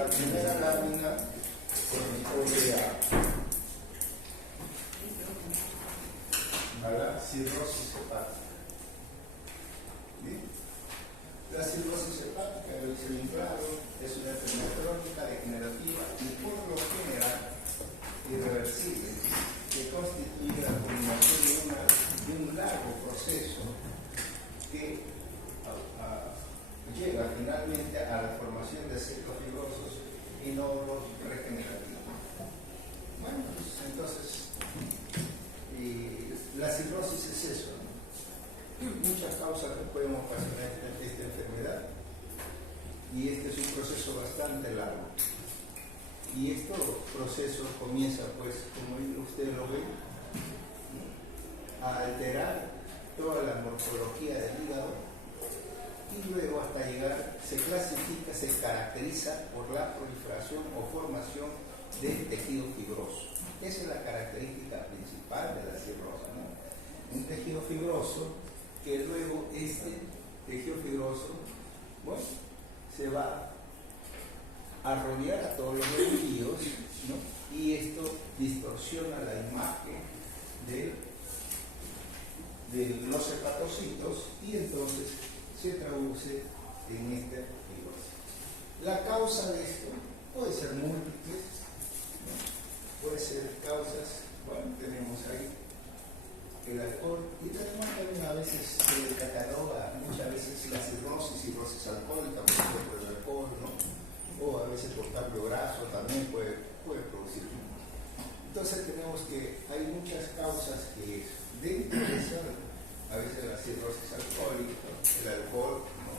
la primera lámina corresponde a la cirrosis hepática. ¿Bien? La cirrosis hepática, lo dice bien claro, es una enfermedad crónica degenerativa y por lo general irreversible, que constituye la culminación de un largo proceso que llega finalmente a la formación de ciclos fibrosos y nódulos regenerativos. Bueno, pues, entonces, la cirrosis es eso, ¿no? Muchas causas que pueden ocasionar esta enfermedad, y este es un proceso bastante largo. Y este proceso comienza, pues, como ustedes lo ven, a alterar toda la morfología del hígado, y luego hasta llegar, se clasifica, se caracteriza por la proliferación o formación del tejido fibroso. Esa es la característica principal de la cirrosis, ¿no? Un tejido fibroso que luego este tejido fibroso, bueno, se va a rodear a todos los ganglios, ¿no? Y esto distorsiona la imagen de los hepatocitos y entonces se traduce en esta fibrosis. La causa de esto puede ser múltiple, ¿no? Puede ser causas, bueno, tenemos ahí el alcohol, y tenemos también a veces se cataloga muchas veces la cirrosis alcohólica, por el alcohol, ¿no? O a veces por cambio graso también puede producir. Entonces tenemos que hay muchas causas que dentro de eso, a veces la cirrosis alcohólica, el alcohol, ¿no?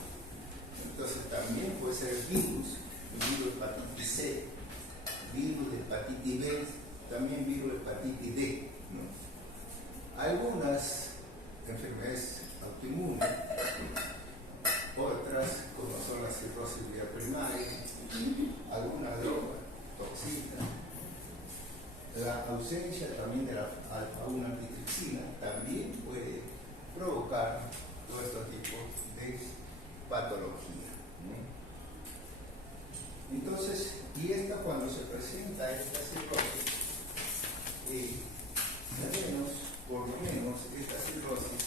Entonces también puede ser el virus de hepatitis C, virus de hepatitis B, también virus de hepatitis D, ¿no? Algunas enfermedades autoinmunes, otras como son la cirrosis vía primaria, alguna droga, toxina, la ausencia también de la alfa-1 antitripsina también puede provocar todo este tipo de patología, ¿no? Entonces, y esta cuando se presenta esta cirrosis, por lo menos esta cirrosis,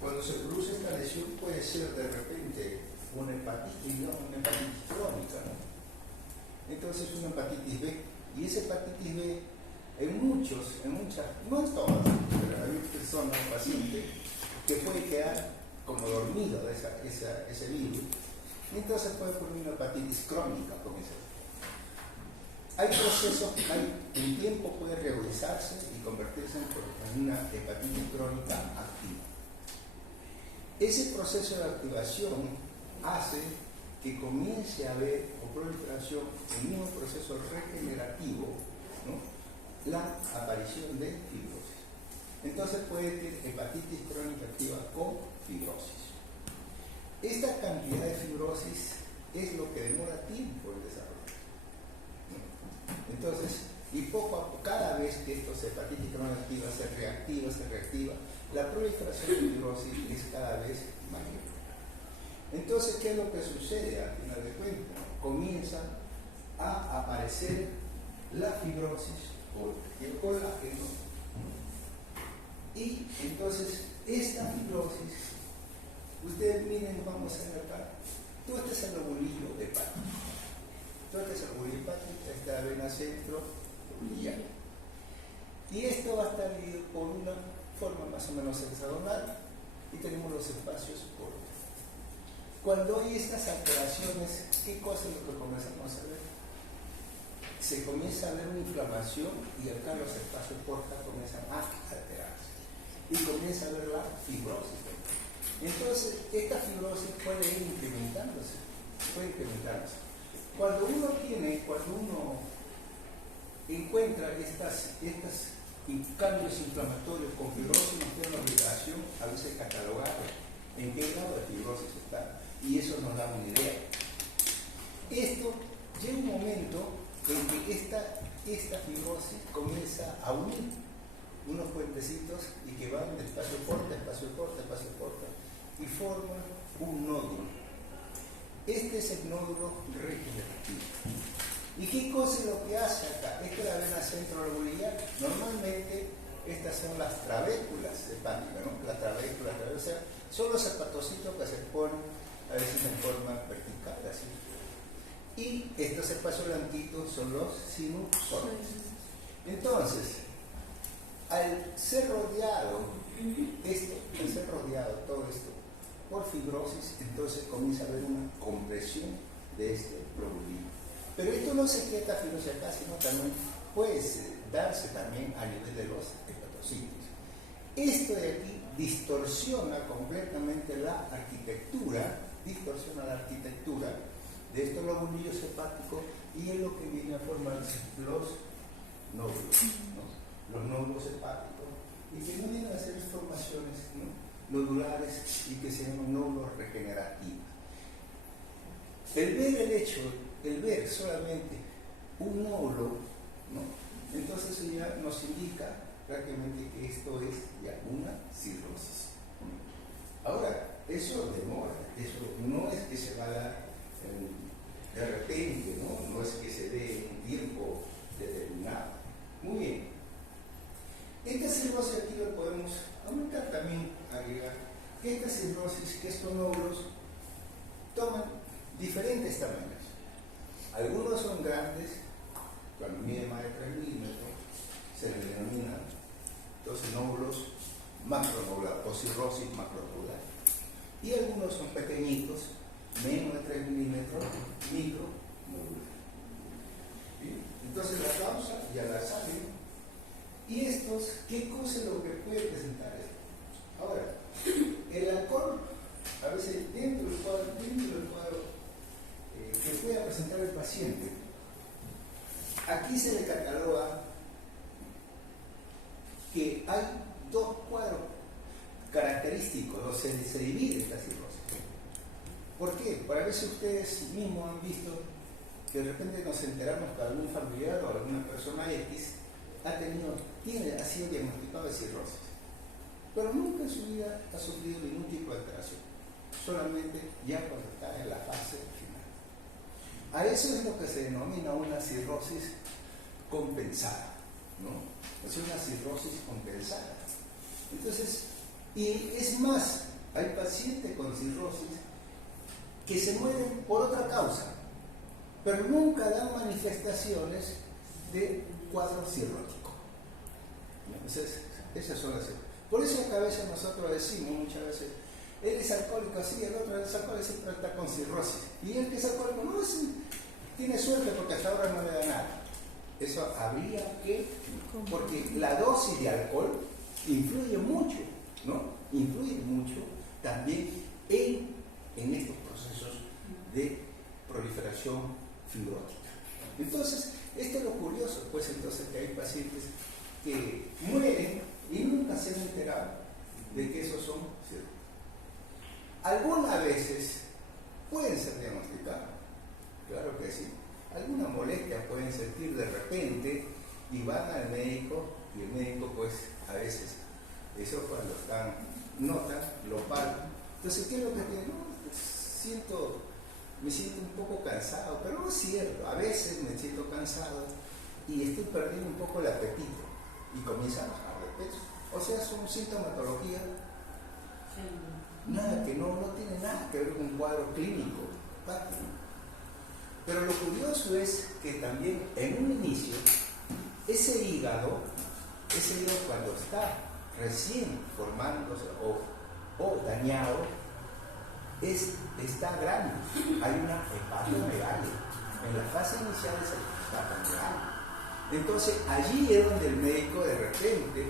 cuando se produce esta lesión puede ser de repente una hepatitis, ¿no? Una hepatitis crónica, ¿no? Entonces una hepatitis B, y esa hepatitis B en muchas, no en todas, pero hay personas, pacientes, que puede quedar como dormido ese virus, y entonces puede ocurrir una hepatitis crónica con eso. Hay procesos, el tiempo puede regularizarse y convertirse en una hepatitis crónica activa. Ese proceso de activación hace que comience a haber o proliferación en un proceso regenerativo, ¿no? La aparición de fibrosis. Entonces puede tener hepatitis crónica activa con fibrosis. Esta cantidad de fibrosis es lo que demora tiempo el desarrollo. Entonces, y poco a poco, cada vez que estos hepatitis crónica activa se reactiva, la proliferación de fibrosis es cada vez mayor. Entonces, ¿qué es lo que sucede al final de cuentas? Comienza a aparecer la fibrosis o el colágeno, y entonces esta fibrosis, ustedes miren, vamos a ver acá, todo este es el lobulillo hepático. Todo este es el lobulillo hepático, esta es la vena centrobiliar. Y esto va a estar dividido por una forma más o menos hexagonal, y tenemos los espacios cortos. Cuando hay estas alteraciones, ¿qué cosa es lo que comenzamos a ver? Se comienza a ver una inflamación, y acá los espacios cortos comienzan a alterarse. Y comienza a ver la fibrosis. Entonces, esta fibrosis puede ir incrementándose. Cuando uno encuentra estos cambios inflamatorios con fibrosis, nos tiene una obligación a veces catalogar en qué grado de fibrosis está, y eso nos da una idea. Esto llega un momento en que esta fibrosis comienza a unir unos puentecitos y que van de espacio corto, y forman un nódulo. Este es el nódulo regenerativo. ¿Y qué cosa es lo que hace acá? Esta es la vena centrolobulillar. Normalmente estas son las trabéculas hepáticas, ¿no? Las trabéculas, o sea, son los hepatocitos que se ponen a veces en forma vertical, así. Y estos espacios blanquitos son los sinusoides. Entonces, al ser rodeado todo esto por fibrosis, entonces comienza a haber una compresión de este globulino. Pero esto no se queda fibrosis acá, sino también puede darse también a nivel de los hepatocitos. Esto de aquí distorsiona completamente la arquitectura, de estos globulillos hepáticos, y es lo que viene a formarse los nódulos, ¿no? Los nódulos hepáticos, y que no vienen a ser formaciones, ¿no?, nodulares, y que se llaman nódulos regenerativos. El ver solamente un nódulo, ¿no?, entonces eso ya nos indica prácticamente que esto es ya una cirrosis. Ahora, eso demora, eso no es que se va a dar de repente, no es que se dé en un tiempo determinado. Muy bien. Esta cirrosis aquí lo podemos aumentar también, agregar que esta cirrosis, que estos nódulos toman diferentes tamaños. Algunos son grandes, cuando miden más de 3 milímetros, se les denominan entonces nódulos macronodulares o cirrosis macronodulares. Y algunos son pequeñitos, menos de 3 milímetros, micronodulares. Entonces la causa ya la saben. Y estos, ¿qué cosa es lo que puede presentar esto? Ahora, el alcohol, a veces dentro del cuadro que pueda presentar el paciente, aquí se le cataloga que hay dos cuadros característicos, o se divide esta cirrosis. ¿Por qué? Para ver si ustedes mismos han visto que de repente nos enteramos que algún familiar o alguna persona X ha sido diagnosticado de cirrosis, pero nunca en su vida ha sufrido ningún tipo de alteración, solamente ya cuando está en la fase final. A eso es lo que se denomina una cirrosis compensada, ¿no? Es una cirrosis compensada. Entonces, y es más, hay pacientes con cirrosis que se mueren por otra causa, pero nunca dan manifestaciones de cuadro cirrótico. Entonces, esas son las. Por eso que a veces nosotros decimos muchas veces, él es alcohólico así, el otro es alcohólico así, pero está con cirrosis. Y el que es alcohólico no tiene suerte porque hasta ahora no le da nada. Eso habría que, porque la dosis de alcohol influye mucho, ¿no? Influye mucho también en estos procesos de proliferación fibrótica. Entonces, esto es lo curioso, pues entonces que hay pacientes que mueren y nunca se han enterado de que esos son cirrosis. Algunas veces pueden ser diagnosticados, claro que sí. Alguna molestia pueden sentir de repente y van al médico, y el médico pues a veces, eso cuando notan, lo palpan. Entonces, ¿qué es lo que tiene? No, me siento un poco cansado, pero no es cierto, a veces me siento cansado y estoy perdiendo un poco el apetito y comienza a bajar de peso. O sea, son sintomatología, nada que no tiene nada que ver con un cuadro clínico, práctico. Pero lo curioso es que también en un inicio, ese hígado cuando está recién formándose o dañado, está grande. Hay una hepatomegalia. En la fase inicial es el hepatomegalia. Entonces, allí es donde el médico de repente,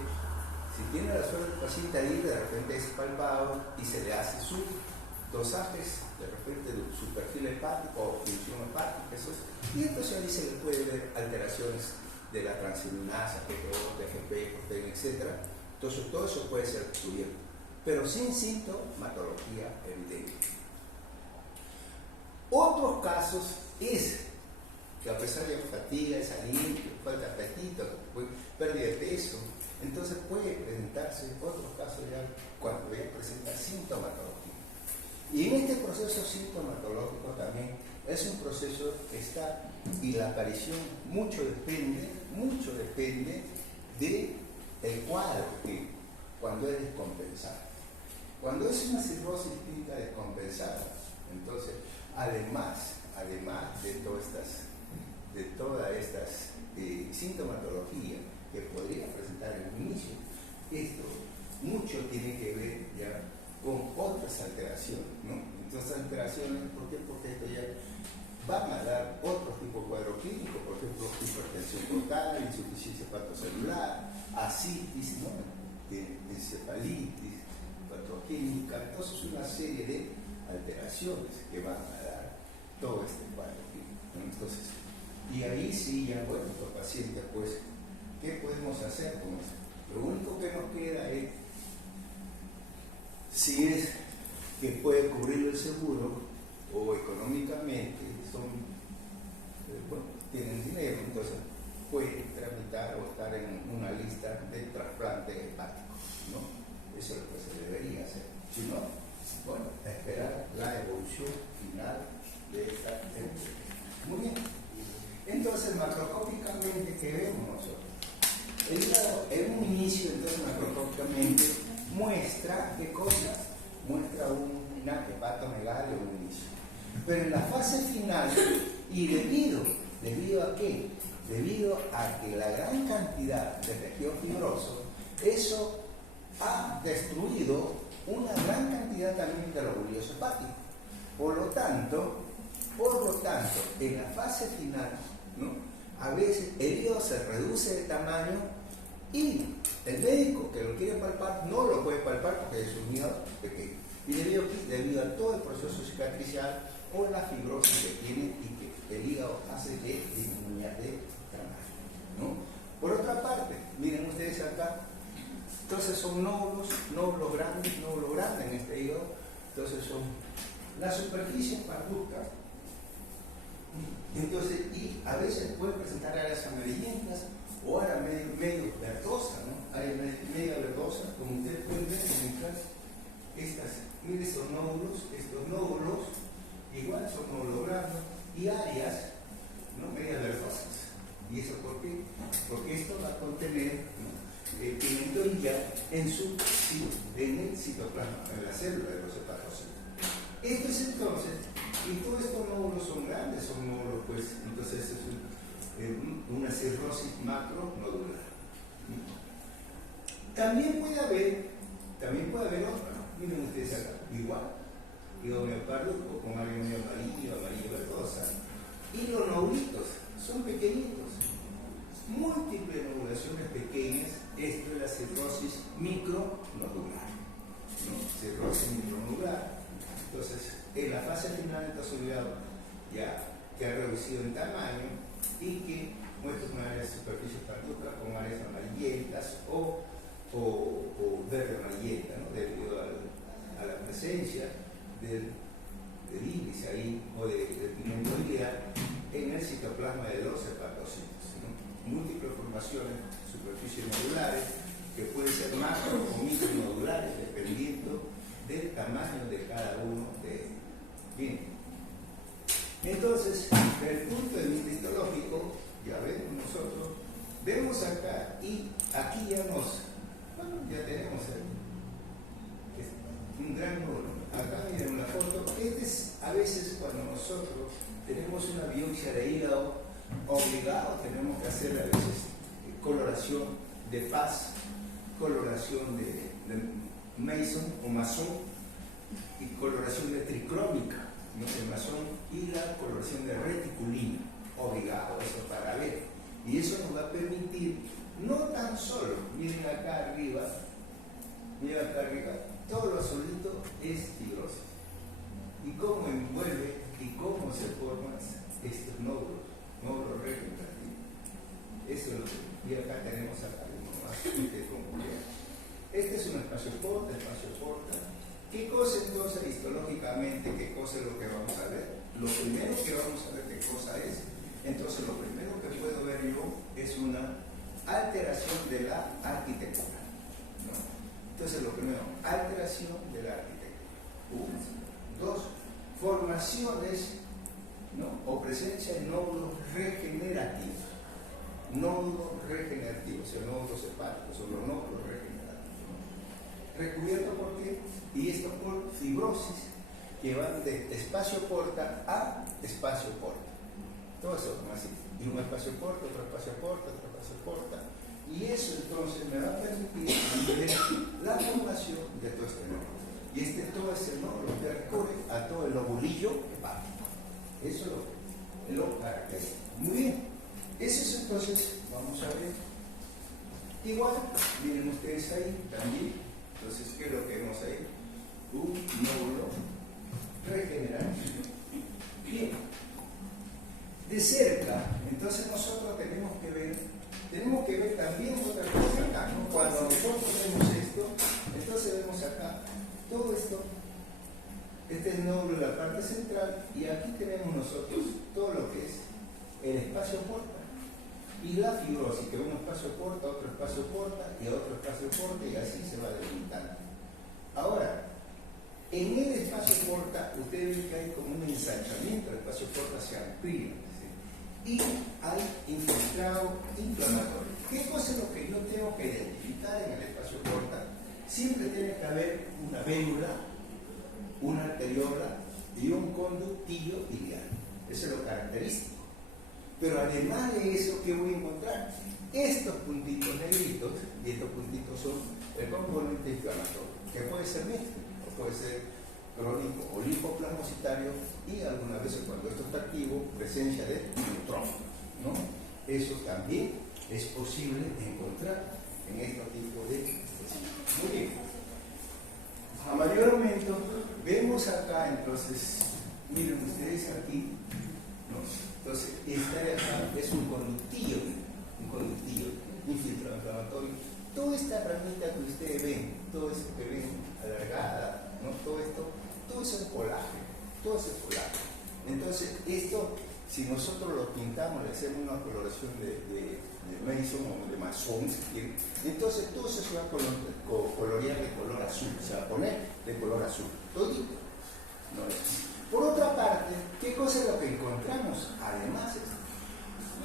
si tiene la suerte del paciente ahí, de repente es palpado y se le hace sus dosajes, de repente su perfil hepático o función hepática, eso es. Y entonces ahí se le puede ver alteraciones de la transaminasa, PTO, TGP, proteína, etc. Entonces, todo eso puede ser descubierto, pero sin sintomatología evidente. Otros casos es que a pesar de fatiga, desaliento, falta de apetito, pérdida de peso, entonces puede presentarse otros casos ya cuando ya presenta sintomatología. Y en este proceso sintomatológico también es un proceso que está, y la aparición mucho depende del cuadro que cuando es descompensado. Cuando es una cirrosis hepática descompensada, entonces, además de todas estas sintomatologías que podría presentar en un inicio, esto mucho tiene que ver ya con otras alteraciones, ¿no? Entonces, alteraciones, ¿por qué? Porque esto ya van a dar otro tipo de cuadro clínico, por ejemplo, hipertensión portal, insuficiencia hepatocelular, ascitis, ¿no? Encefalitis, patrogénica, entonces una serie de alteraciones que van a dar todo este cuadro clínico, ¿no? Entonces, y ahí sí ya, bueno, los pacientes, pues, ¿qué podemos hacer con eso? Lo único que nos queda es, si es que puede cubrir el seguro o económicamente bueno, tienen dinero, entonces pueden tramitar o estar en una lista de trasplante hepático, ¿no? Eso es lo que se debería hacer. Si no, bueno, esperar la evolución final de esta enfermedad. Muy bien. Entonces, macroscópicamente, ¿qué vemos nosotros? El hígado, en un inicio, entonces, macroscópicamente, muestra, ¿qué cosa? Muestra una hepatomegalia o un inicio. Pero en la fase final, y debido a qué? Debido a que la gran cantidad de tejido fibroso, eso ha destruido una gran cantidad también de los ganglios hepáticos. Por lo tanto, en la fase final, ¿no? A veces el hígado se reduce de tamaño y el médico que lo quiere palpar no lo puede palpar porque es un hígado pequeño. Y debido a todo el proceso cicatricial o la fibrosis que tiene y que el hígado hace que disminuya de tamaño, ¿no? Por otra parte, miren ustedes acá, entonces son nódulos grandes en este hígado, entonces son las superficies parduzcas, entonces, y a veces pueden presentar áreas amarillentas o áreas medio verdosas, ¿no? Áreas medio verdosas, como ustedes pueden ver miren estos nódulos, igual son nódulos grandes, y áreas, ¿no? Medias verdosas. ¿Y eso por qué? Porque esto va a contener, ¿no? Pimentoilla en el citoplasma, en la célula de los hepatocitos. Esto es entonces, y todos estos nódulos son grandes, son nódulos, pues, entonces es una cirrosis macronodular. También puede haber otra, miren ustedes acá, igual, hígado miopardusco con área medio amarillo verdosa, y los nódulos son pequeñitos, múltiples nodulaciones pequeñas. Esto es la cirrosis micronodular, ¿no? Cirrosis micronodular. Entonces, en la fase final de olvidado ya que ha reducido en tamaño y que muestra una área de superficie parduzca con áreas amarillentas o verde amarillenta, ¿no? Debido a la presencia del índice ahí o de pimentoidea en el citoplasma de los hepatocitos, ¿no? Múltiples formaciones, superficies nodulares que pueden ser macro o micronodulares dependiendo del tamaño de cada uno de ellos. Bien, entonces, desde el punto de vista histológico, ya vemos acá y aquí ya tenemos un gran nódulo. Acá miren una foto. Este es a veces cuando nosotros tenemos una biopsia de hígado obligado, tenemos que hacer a veces coloración de Paz, coloración de Mason o Masson y coloración de tricrómica, ¿no? El Masson y la coloración de reticulina, obligado, eso para ver. Y eso nos va a permitir, no tan solo, miren acá arriba, todo lo azulito es fibrosis. Y cómo envuelve y cómo se forman estos nódulos regenerativos. Eso es lo que, y acá tenemos acá uno más, este es un espacio corta. ¿Qué cosa entonces histológicamente, qué cosa es lo que vamos a ver? Lo primero que vamos a ver qué cosa es, entonces lo primero que puedo ver yo es una alteración de la arquitectura, ¿no? Entonces lo primero, alteración de la arquitectura. 1, 2, formaciones, ¿no?, o presencia de nódulos regenerativos. Nódulos regenerativos, o sea, nódulos hepáticos, son los nódulos regenerativos, ¿no? ¿Recubierto por qué? Y esto por fibrosis que van de espacio porta a espacio porta. Todo eso como así. Y un espacio porta, otro espacio porta, otro espacio porta. Y eso entonces me va a permitir ver la formación de todo este nódulo. Y todo ese nódulo percorre a todo el lobulillo hepático. Eso es lo característico. Muy bien. Eso es entonces, vamos a ver. Igual, miren ustedes ahí también. Entonces, ¿qué es lo que vemos ahí? Un nódulo regenerativo. Bien. De cerca, entonces nosotros tenemos que ver también otra cosa acá, ¿no? Cuando nosotros vemos esto, entonces vemos acá todo esto. Este es el nódulo de la parte central y aquí tenemos nosotros todo lo que es el espacio porta y la fibrosis, que un espacio porta, otro espacio porta y otro espacio porta y así se va delimitando. Ahora, en el espacio porta, ustedes ven que hay como un ensanchamiento, el espacio porta se amplía, ¿sí? Y hay infiltrado inflamatorio. ¿Qué cosa es lo que yo tengo que identificar en el espacio porta? Siempre tiene que haber una vélula, una arteriola y un conductillo biliar. Eso es lo característico. Pero además de eso, ¿qué voy a encontrar? Estos puntitos negritos, y estos puntitos son el componente inflamatorio, que puede ser mixto, o puede ser crónico o linfoplasmocitario, y algunas veces cuando esto está activo, presencia de neutrófilos, ¿no? Eso también es posible encontrar en estos tipos de tejidos. Muy bien. A mayor aumento, vemos acá entonces, miren ustedes aquí, ¿no? Entonces, esta de acá es un conductillo infiltrado inflamatorio. Toda esta ramita que ustedes ven, todo eso que ven alargada, ¿no? Todo eso es colágeno, todo eso es colágeno. Entonces, esto, si nosotros lo pintamos, le hacemos una coloración de Mason o de Mason, si quieren, entonces todo eso se va a colorear de color azul, se va a poner de color azul, todito. ¿No es? Por otra parte, ¿qué cosa es lo que encontramos? Además,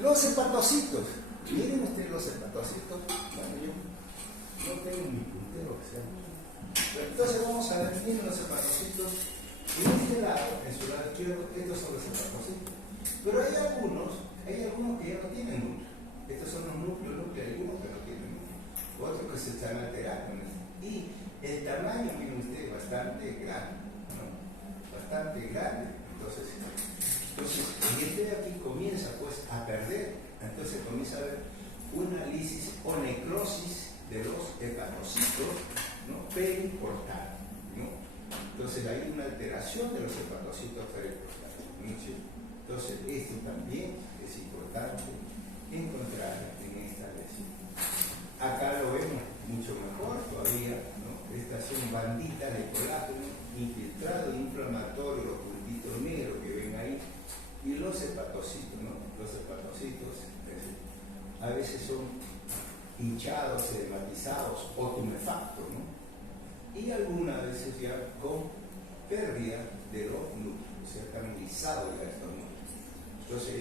los hepatocitos. Miren ustedes los hepatocitos. Bueno, yo no tengo mi puntero que sea. Pero entonces vamos a ver, miren los hepatocitos. En este lado, en su lado izquierdo, estos son los hepatocitos. Pero hay algunos que ya no tienen núcleo. Estos son los núcleos, hay algunos que no tienen núcleo. Otros que se están alterando. Y el tamaño, miren ustedes, bastante grande. Bastante grande. Entonces y este de aquí comienza pues a perder, entonces comienza a haber una lisis o necrosis de los hepatocitos, ¿no?, periportales, ¿no? Entonces hay una alteración de los hepatocitos periportales, ¿no? Entonces esto también es importante encontrar en esta lesión. Acá lo vemos mucho mejor todavía, ¿no? Estas son banditas de colágeno infiltrado inflamatorio, los puntitos negros que ven ahí, y los hepatocitos, ¿no? Los hepatocitos a veces son hinchados, edematizados o tumefactos, ¿no? Y algunas veces ya con pérdida de los núcleos, o sea, están lisados ya estos núcleos. Entonces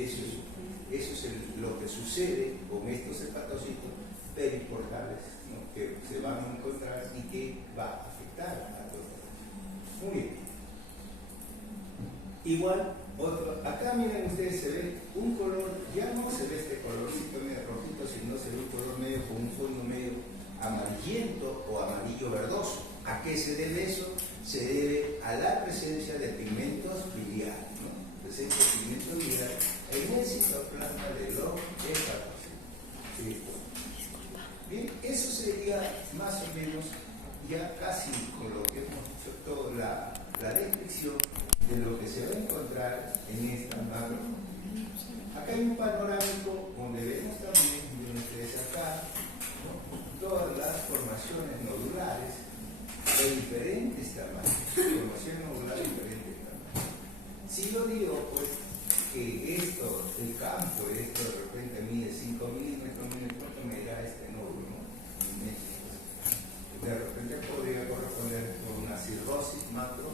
eso es lo que sucede con estos hepatocitos periportales, ¿no?, que se van a encontrar y que va a afectar a todos. Muy bien. Igual, acá miren ustedes, se ve un color, ya no se ve este colorcito medio rojito, sino se ve un color medio con un fondo medio amarillento o amarillo verdoso. ¿A qué se debe eso? Se debe a la presencia de pigmentos biliares, ¿no? Presencia de pigmentos biliares en el citoplasma de los hepatocitos. ¿Sí? Bien, eso sería más o menos ya casi con lo que hemos hecho toda la descripción de lo que se va a encontrar en esta macro. Acá hay un panorámico donde vemos también, miren ustedes acá, ¿no?, todas las formaciones nodulares de diferentes tamaños, formaciones nodulares de diferentes tamaños. Si yo digo, pues, que esto, el campo, esto de repente mide 5 milímetros, ¿cuánto me dirá este nódulo, ¿no? De repente podría corresponder con una cirrosis macro,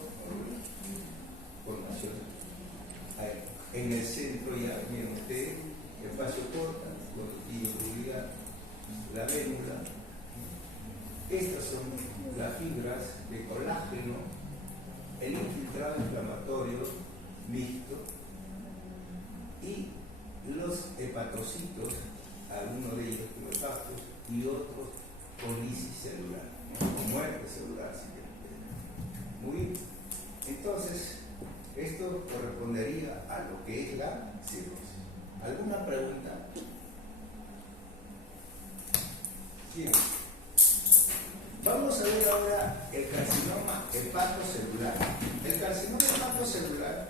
formación en el centro ya viene usted, espacio corta, y incluida la médula. Estas son las fibras de colágeno, el infiltrado inflamatorio mixto y los hepatocitos, algunos de ellos clorofastos y otros con lisis celular, con muerte celular. Muy bien. Entonces, esto correspondería a lo que es la cirrosis. ¿Alguna pregunta? Bien. Vamos a ver ahora el carcinoma hepatocelular. El carcinoma hepatocelular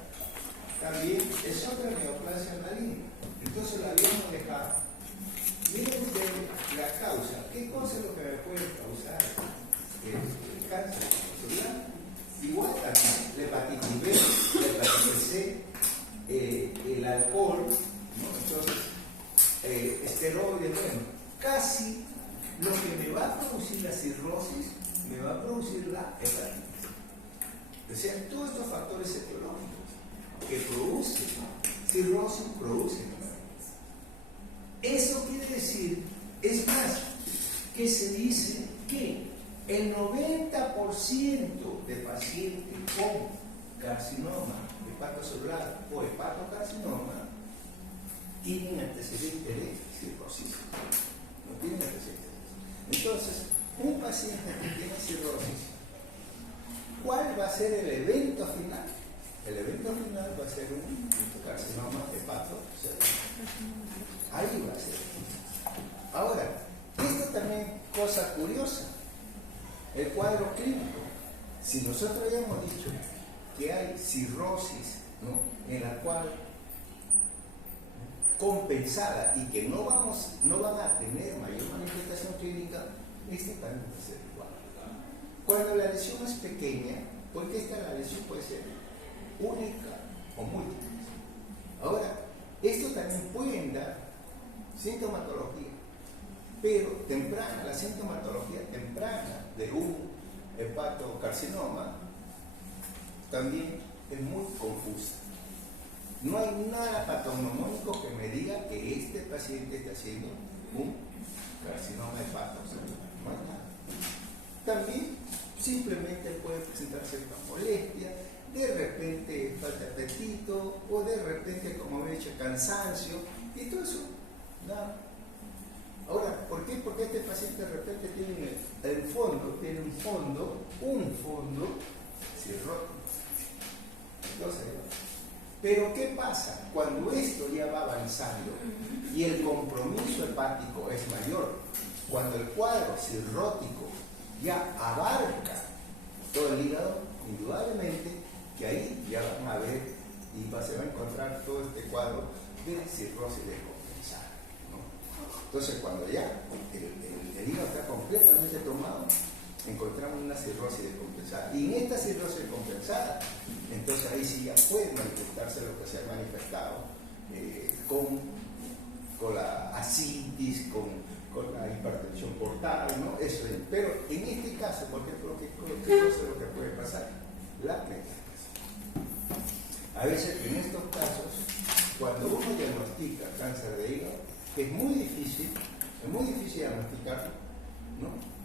también es otra neoplasia maligna. Entonces la habíamos dejado. Miren ustedes la causa. ¿Qué cosa es lo que me puede causar el cáncer celular? Igual también la hepatitis B, la hepatitis C, el alcohol, ¿no? Entonces, esteroides, bueno, casi lo que me va a producir la cirrosis me va a producir la hepatitis. O sea, todos estos factores etiológicos que producen cirrosis producen hepatitis. Eso quiere decir, es más, que se dice que el 90% de pacientes con carcinoma hepatocelular o hepatocarcinoma tienen antecedentes de cirrosis. No tienen antecedentes. Entonces, un paciente que tiene cirrosis, ¿cuál va a ser el evento final? El evento final va a ser un carcinoma hepatocelular. Ahí va a ser. Ahora, esto también cosa curiosa. El cuadro clínico. Si nosotros habíamos dicho que hay cirrosis, ¿no?, en la cual compensada y que no van a tener mayor manifestación clínica, este también va a ser igual. Cuando la lesión es pequeña, porque la lesión puede ser única o múltiple. Ahora, esto también pueden dar sintomatología, pero temprana, la sintomatología temprana de un hepatocarcinoma también es muy confusa. No hay nada patognomónico que me diga que este paciente está haciendo un carcinoma hepatocelular. No hay nada. También simplemente puede presentarse esta molestia, de repente falta de apetito, o de repente, como he dicho, cansancio, y todo eso, nada. Ahora, ¿por qué? Porque este paciente de repente tiene un fondo cirrótico. Entonces, pero ¿qué pasa? Cuando esto ya va avanzando y el compromiso hepático es mayor, cuando el cuadro cirrótico ya abarca todo el hígado, indudablemente que ahí ya van a ver y se va a encontrar todo este cuadro de cirrosis descompensada, ¿no? Entonces, cuando ya el hígado está completamente tomado, encontramos una cirrosis descompensada. Y en esta cirrosis descompensada, entonces ahí sí ya puede manifestarse lo que se ha manifestado con la ascitis, con la hipertensión portal, ¿no? Eso es. Pero en este caso, por ejemplo, ¿qué cosa es lo que puede pasar? La metástasis. A veces en estos casos, cuando uno diagnostica cáncer de hígado, que es muy difícil diagnosticarlo, ¿no?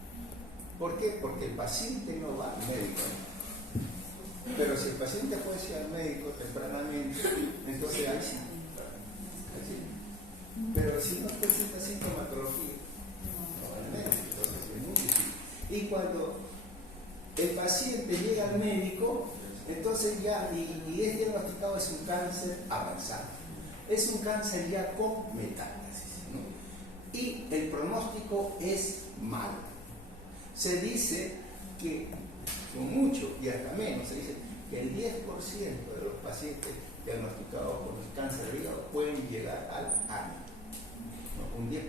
¿Por qué? Porque el paciente no va al médico, ¿no? Pero si el paciente puede ir al médico tempranamente, entonces ahí sí. Pero si no presenta sintomatología, no va al médico, entonces es muy difícil. Y cuando el paciente llega al médico, entonces ya, y es diagnosticado, es un cáncer avanzado. Es un cáncer ya con metástasis, ¿no? Y el pronóstico es malo. Se dice que, con mucho y hasta menos, se dice que el 10% de los pacientes diagnosticados con el cáncer de hígado pueden llegar al año, ¿no? Un 10%.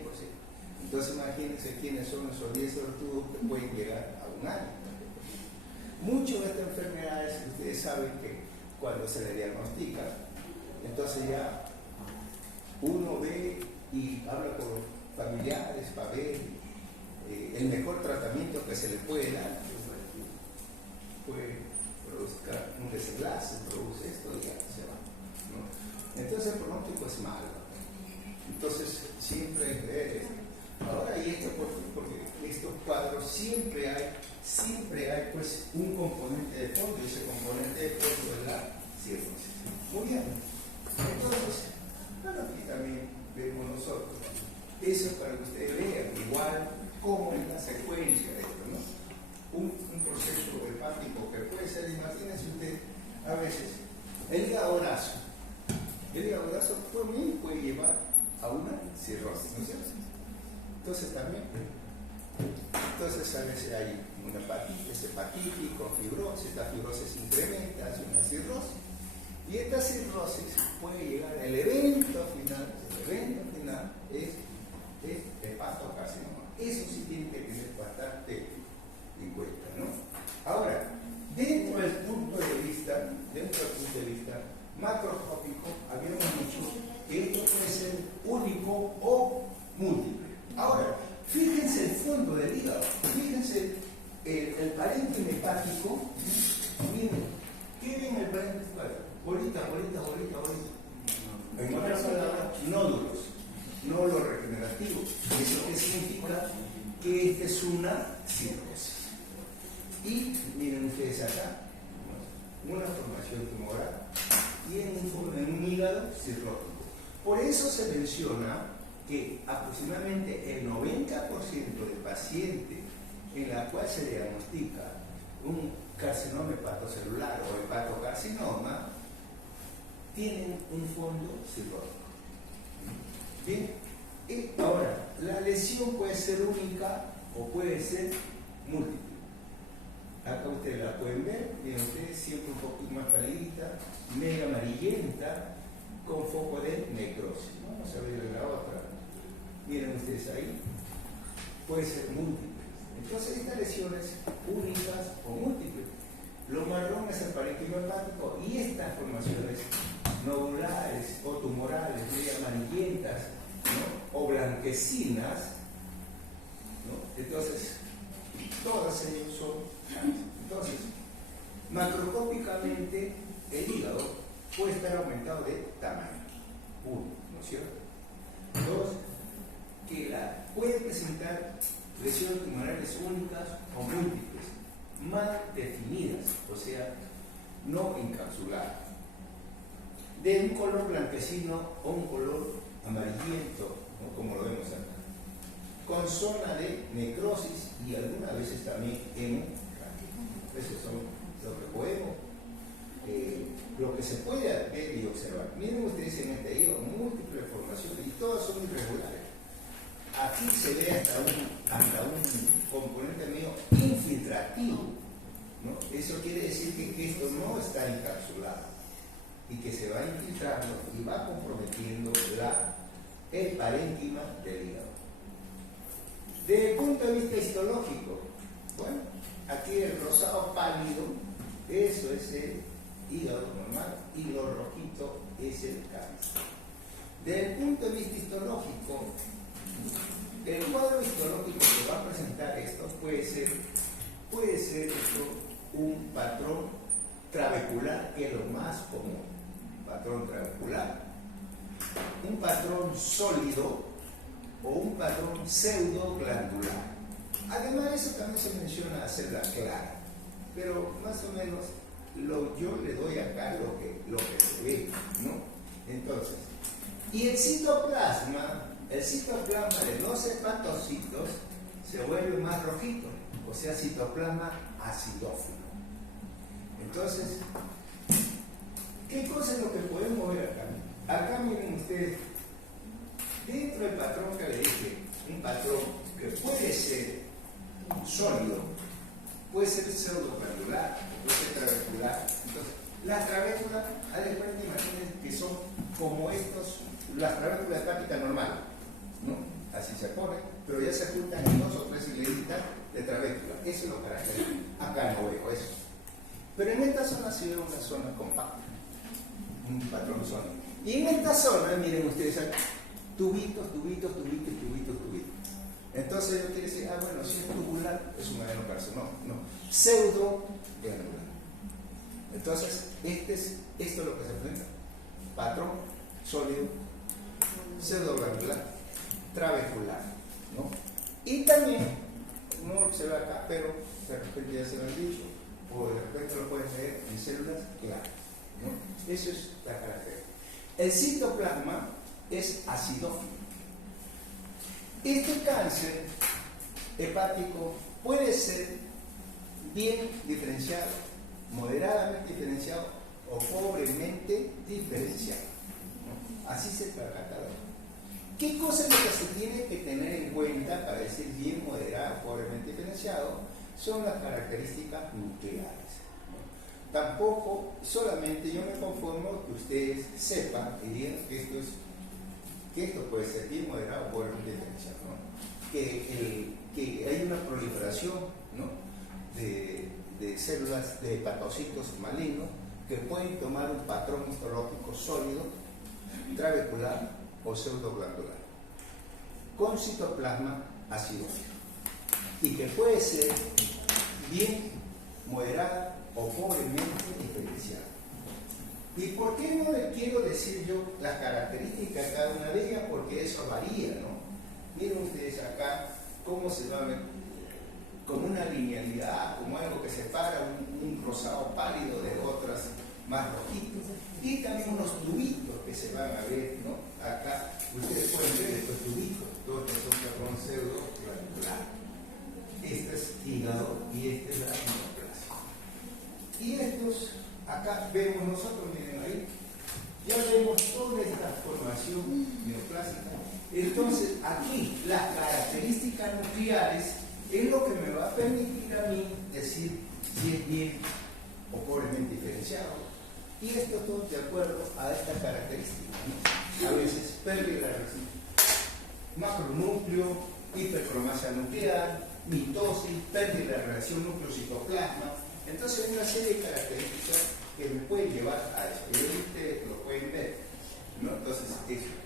Entonces imagínense quiénes son esos 10 sortudos que pueden llegar a un año. Muchas de estas enfermedades, ustedes saben que cuando se le diagnostica, entonces ya uno ve y habla con los familiares para ver el mejor tratamiento que se le puede dar. Puede producir un desenlace, produce esto y ya se va, ¿no? pronóstico es malo. Entonces, siempre hay que ver esto. Ahora, ¿y esto por qué? Porque estos cuadros siempre hay pues un componente de fondo, y ese componente de fondo es la cirrosis. Muy bien. Entonces, bueno, aquí también vemos nosotros. Eso es para que ustedes vean igual cómo es la secuencia de esto, ¿no? Un proceso hepático que puede ser, imagínense usted, a veces, el hígado graso también puede llevar a una cirrosis, ¿no es cierto? Entonces también, a veces hay una hepatitis con fibrosis, esta fibrosis incrementa, hace una cirrosis, y esta cirrosis puede llegar, el evento final es hepatocarcinoma. Eso sí tiene que tener bastante en cuenta, ¿no? Ahora, dentro del punto de vista macroscópico, habíamos dicho que esto puede ser único o múltiple. Ahora, fíjense el fondo del hígado, fíjense el parénquima hepático. Miren, ¿qué ven el parénquima hepático? Bolita. En otras palabras, nódulos, nódulos regenerativos. ¿Eso qué significa? Que esta es una cirrosis. Y miren ustedes acá, una formación tumoral y en un hígado cirrótico. Por eso se menciona que aproximadamente el 90% de pacientes en la cual se diagnostica un carcinoma hepatocelular o hepatocarcinoma tienen un fondo cirrótico. Bien, y ahora, la lesión puede ser única o puede ser múltiple. Acá ustedes la pueden ver, miren ustedes, siempre un poquito más palidita, media amarillenta, con foco de necrosis. Vamos a ver la otra. Miren ustedes ahí, puede ser múltiple. Entonces, estas lesiones únicas o múltiples. Lo marrón es el parénquima hepático y estas formaciones nodulares o tumorales, media amarillentas, ¿no? O blanquecinas, ¿no? Entonces, todas ellas son. Entonces, macroscópicamente, el hígado puede estar aumentado de tamaño. Uno, ¿no es cierto? Dos, que puede presentar lesiones tumorales únicas o múltiples, mal definidas, o sea, no encapsuladas, de un color blanquecino o un color amarillento, ¿no? Como lo vemos acá, con zona de necrosis y algunas veces también hemorragia. Esos son lo que podemos, lo que se puede ver y observar. Miren ustedes en este hígado múltiples formaciones y todas son irregulares. Aquí se ve hasta un componente medio infiltrativo, ¿no? Eso quiere decir que esto no está encapsulado y que se va infiltrando y va comprometiendo el parénquima del hígado. Desde el punto de vista histológico, bueno, aquí el rosado pálido, eso es el hígado normal y lo rojito es el cáncer. Desde el punto de vista histológico, el cuadro histológico que va a presentar esto puede ser esto, un patrón trabecular, que es lo más común, patrón trabecular, un patrón sólido o un patrón pseudoglandular. Además de eso también se menciona célula clara, pero más o menos yo le doy acá lo que se ve, ¿no? Entonces, y el citoplasma de los hepatocitos se vuelve más rojito, o sea, citoplasma acidófilo. Entonces, ¿qué cosa es lo que podemos ver acá? Acá miren ustedes, dentro del patrón que le dije, un patrón que puede ser sólido, puede ser pseudoglandular, puede ser trabecular. Entonces, las trabéculas, haz de cuenta, imaginen que son como las trabéculas hepáticas normales, ¿no? Así se ponen, pero ya se juntan en 2 o 3 hileras de trabécula. Eso es lo característico. Acá no veo eso. Pero en esta zona sí veo una zona compacta, un patrón zona. Y en esta zona, miren ustedes acá, tubitos. Entonces yo quiero decir, bueno, si es tubular, es un adenocarcinoma. No, pseudoglandular. Entonces, esto es lo que se presenta. Patrón sólido, pseudoglandular, trabecular, ¿no? Y también, no se ve acá, pero de repente ya se lo han dicho, o de repente lo pueden ver en células claras, ¿no? Eso es la característica. El citoplasma es acidófilo. Este cáncer hepático puede ser bien diferenciado, moderadamente diferenciado o pobremente diferenciado, ¿no? Así se trata cada uno. ¿Qué cosa es lo que se tiene que tener en cuenta para decir bien moderado, pobremente diferenciado? Son las características nucleares, ¿no? Tampoco, solamente yo me conformo que ustedes sepan y digan que esto puede ser bien moderado o pobremente diferenciado, ¿no? Que hay una proliferación, ¿no? de células de hepatocitos malignos que pueden tomar un patrón histológico sólido, trabecular o pseudoglandular, con citoplasma acidófilo, y que puede ser bien moderada o pobremente diferenciada. ¿Y por qué no les quiero decir yo las características de cada una de ellas? Porque eso varía, ¿no? Miren ustedes acá cómo se va a ver, como una linealidad, como algo que separa un rosado pálido de otras más rojitos, y también unos tubitos que se van a ver, ¿no? Acá ustedes pueden ver estos tubitos, todos que son carbón pseudoglandular. Este es hígado y este es la neoplasia. Y estos, acá vemos nosotros, miren ahí, ya vemos toda esta formación neoplásica. Entonces, aquí las características nucleares es lo que me va a permitir a mí decir si es bien o pobremente diferenciado. Y esto todo de acuerdo a estas características, ¿no? A veces pérdida de macronúcleo, hipercromasia nuclear, mitosis, pérdida de relación núcleo-citoplasma. Entonces hay una serie de características que me pueden llevar a eso. Y ustedes lo pueden ver, ¿no? Entonces, eso.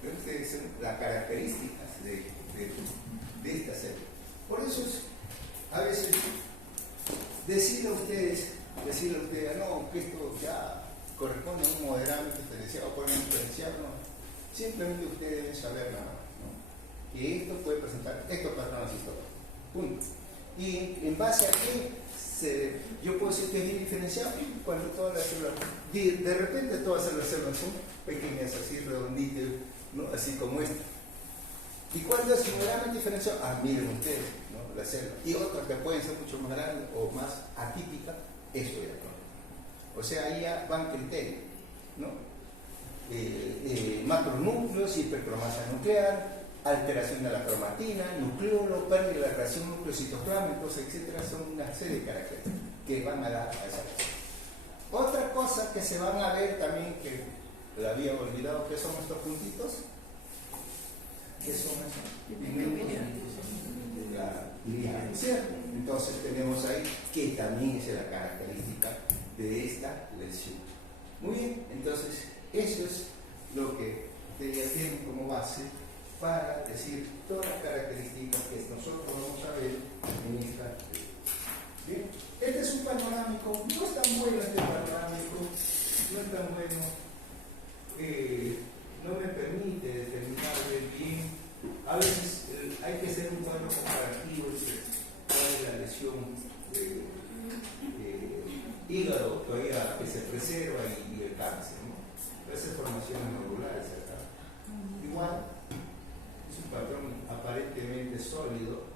Ustedes son las características de esta célula. Por eso es, a veces, decirle a ustedes, no, que esto ya corresponde a un moderadamente diferenciado o pobremente diferenciado, no. Simplemente ustedes deben saber nada más, ¿no? Que esto puede presentar estos patrones históricos. Punto. Y en base a qué yo puedo decir que es bien diferenciado cuando todas las células, de repente todas las células son pequeñas, así redonditas, ¿no? Así como esta. ¿Y cuándo es moderadamente diferenciado? Miren ustedes, ¿no? La célula. Y otras que pueden ser mucho más grandes o más atípicas, eso ya no. O sea, ahí ya van criterios, ¿no? Macronúcleos, hipercromasia nuclear, alteración de la cromatina, nucleolo, pérdida de la relación núcleo-citoplasma, etcétera, son una serie de características que van a dar a esa cosa. Otra cosa que se van a ver también, que la había olvidado, ¿qué son estos puntitos? ¿Qué son esos? La liana, ¿cierto? Entonces tenemos ahí que también es la característica de esta lesión. Muy bien, entonces eso es lo que ustedes tienen como base para decir todas las características que nosotros vamos a ver en esta. Bien, este es un panorámico, no es tan bueno este panorámico, no es tan bueno, no me permite determinar bien. A veces hay que hacer un cuadro comparativo entre cuál es la lesión de hígado todavía que se preserva y el cáncer, ¿no? Esas formaciones nodulares acá. Igual, es un patrón aparentemente sólido,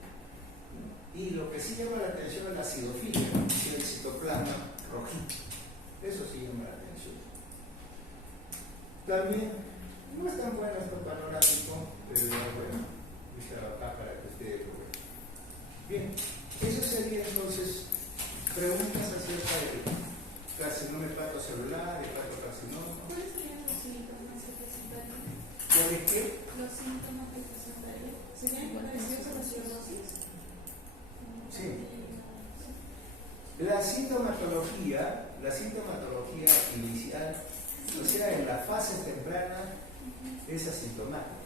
¿no? Y lo que sí llama la atención es la acidofilia, ¿no? Y el citoplasma rojito. Eso sí llama la atención. También no es tan bueno este panorámico, pero bueno, está acá para que ustedes lo vean. Bien, eso sería entonces preguntas acerca del carcinoma hepatocelular, hepatocarcinoma. ¿Cuáles serían los síntomas que presentarían? ¿Cuál es qué? Los síntomas que presentarían. ¿Serían parecidos a la cirrosis? Sí. La sintomatología inicial, o sea, en las fases tempranas, es asintomática.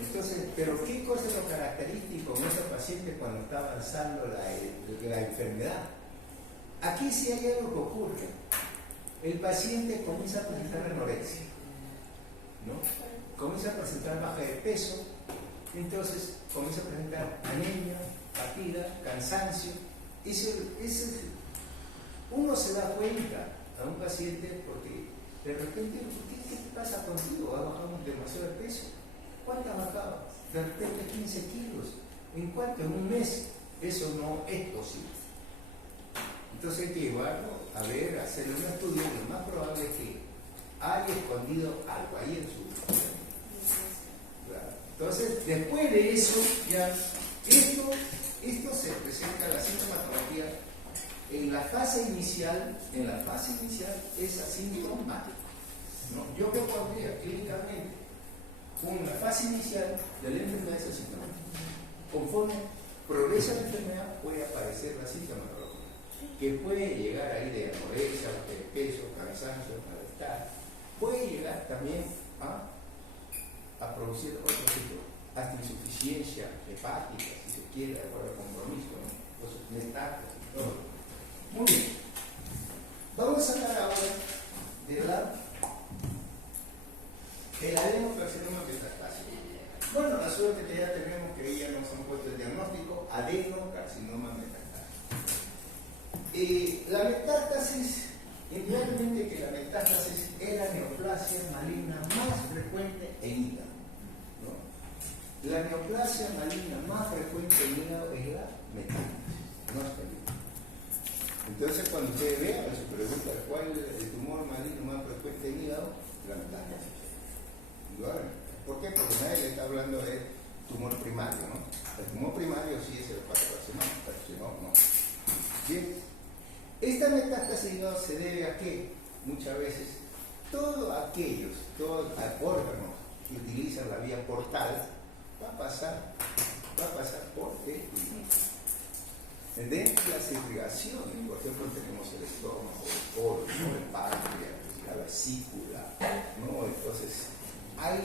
Entonces, pero ¿qué cosa es lo característico en estos pacientes cuando está avanzando la enfermedad? Aquí sí hay algo que ocurre. el paciente comienza a presentar anorexia, ¿no? Comienza a presentar baja de peso, entonces comienza a presentar anemia, fatiga, cansancio. Uno se da cuenta a un paciente porque de repente, ¿qué te pasa contigo? ¿Has bajado demasiado de peso? ¿Cuánto has bajado? De repente 15 kilos. ¿En cuánto? En un mes. Eso no es posible. Entonces hay que llevarlo a ver, hacerle un estudio. Lo más probable es que haya escondido algo ahí en su vida. Entonces, después de eso, ya esto se presenta la sintomatología en la fase inicial. En la fase inicial es asintomático, ¿no? Yo que pondría clínicamente una fase inicial de la enfermedad es asintomática. Conforme progresa la enfermedad puede aparecer la sintomatología, que puede llegar ahí de anorexia, de peso, cansancio, malestar. Puede llegar también a producir otro tipo, hasta insuficiencia hepática, si se quiere, de acuerdo al compromiso, ¿no? Entonces, metástasis, todo. Muy bien. Vamos a hablar ahora del adenocarcinoma metastásico. Bueno, la suerte que ya tenemos que ya nos han puesto el diagnóstico, adenocarcinoma metastásico. La metástasis, indudablemente que la metástasis es la neoplasia maligna más frecuente en hígado. La neoplasia maligna más frecuente en hígado es la metástasis, no es el hígado. Entonces, cuando ustedes vean, se pregunta cuál es el tumor maligno más frecuente en hígado, la metástasis. ¿Por qué? Porque nadie le está hablando de tumor primario, ¿no? El tumor primario sí es el hepatocarcinoma, pero si no, no. Bien, esta metástasis en hígado se debe a que muchas veces todos órganos que utilizan la vía portal va a pasar por el pulmón. Dentro de las irrigaciones, por ejemplo, tenemos el estómago, el colon, el páncreas, la vesícula, ¿no? Entonces, hay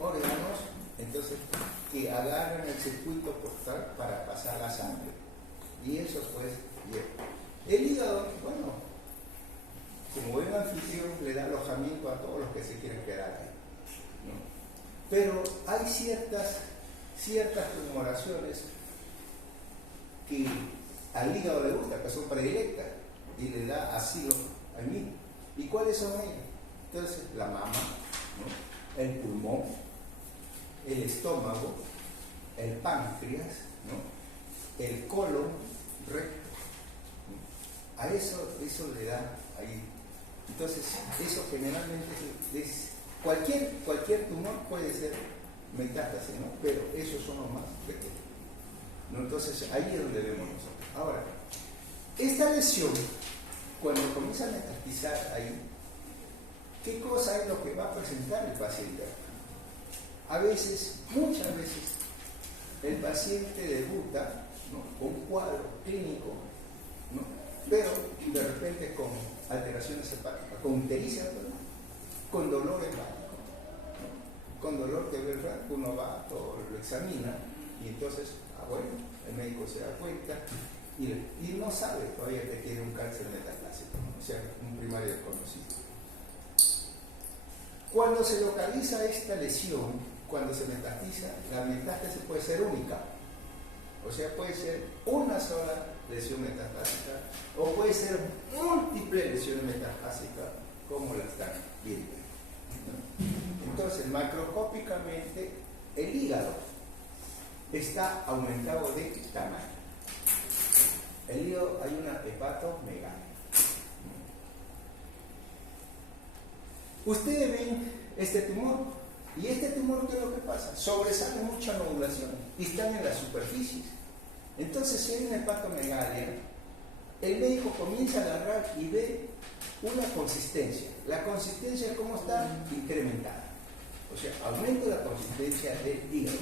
órganos que agarran el circuito portal para pasar la sangre. Y eso pues, bien. El hígado, bueno, como buen anfitrión, le da alojamiento a todos los que se quieren quedar ahí, ¿no? Pero hay ciertas tumoraciones que al hígado le gusta, que son predilectas, y le da asilo al mismo. ¿Y cuáles son ellas? Entonces, la mama, ¿no? El pulmón, el estómago, el páncreas, ¿no? El colon, recto. A eso le da ahí. Entonces, eso generalmente es cualquier tumor puede ser metástasis, ¿no? Pero esos son los más pequeños, ¿no? Entonces, ahí es donde vemos nosotros. Ahora, esta lesión, cuando comienza a metastizar ahí, ¿qué cosa es lo que va a presentar el paciente? A veces, muchas veces, el paciente debuta, ¿no?, con un cuadro clínico, ¿no?, pero de repente con alteraciones hepáticas, con ictericia, con dolor hepático, ¿no?, con dolor que verdad uno va, todo lo examina y entonces, bueno, el médico se da cuenta y no sabe todavía que tiene un cáncer metastásico, ¿no?, o sea, un primario desconocido. Cuando se localiza esta lesión, cuando se metastiza, la metástasis puede ser única. O sea, puede ser una sola lesión metastásica o puede ser múltiples lesiones metastásicas, como la están viendo. Entonces, macroscópicamente, el hígado está aumentado de tamaño. El hígado hay una hepatomegalia. Ustedes ven este tumor, y este tumor, ¿qué es lo que pasa? Sobresale mucha nodulación y están en las superficies. Entonces, si hay una hepatomegalia, el médico comienza a agarrar y ve una consistencia. La consistencia, ¿cómo está? Incrementada. O sea, aumento de la consistencia del hígado.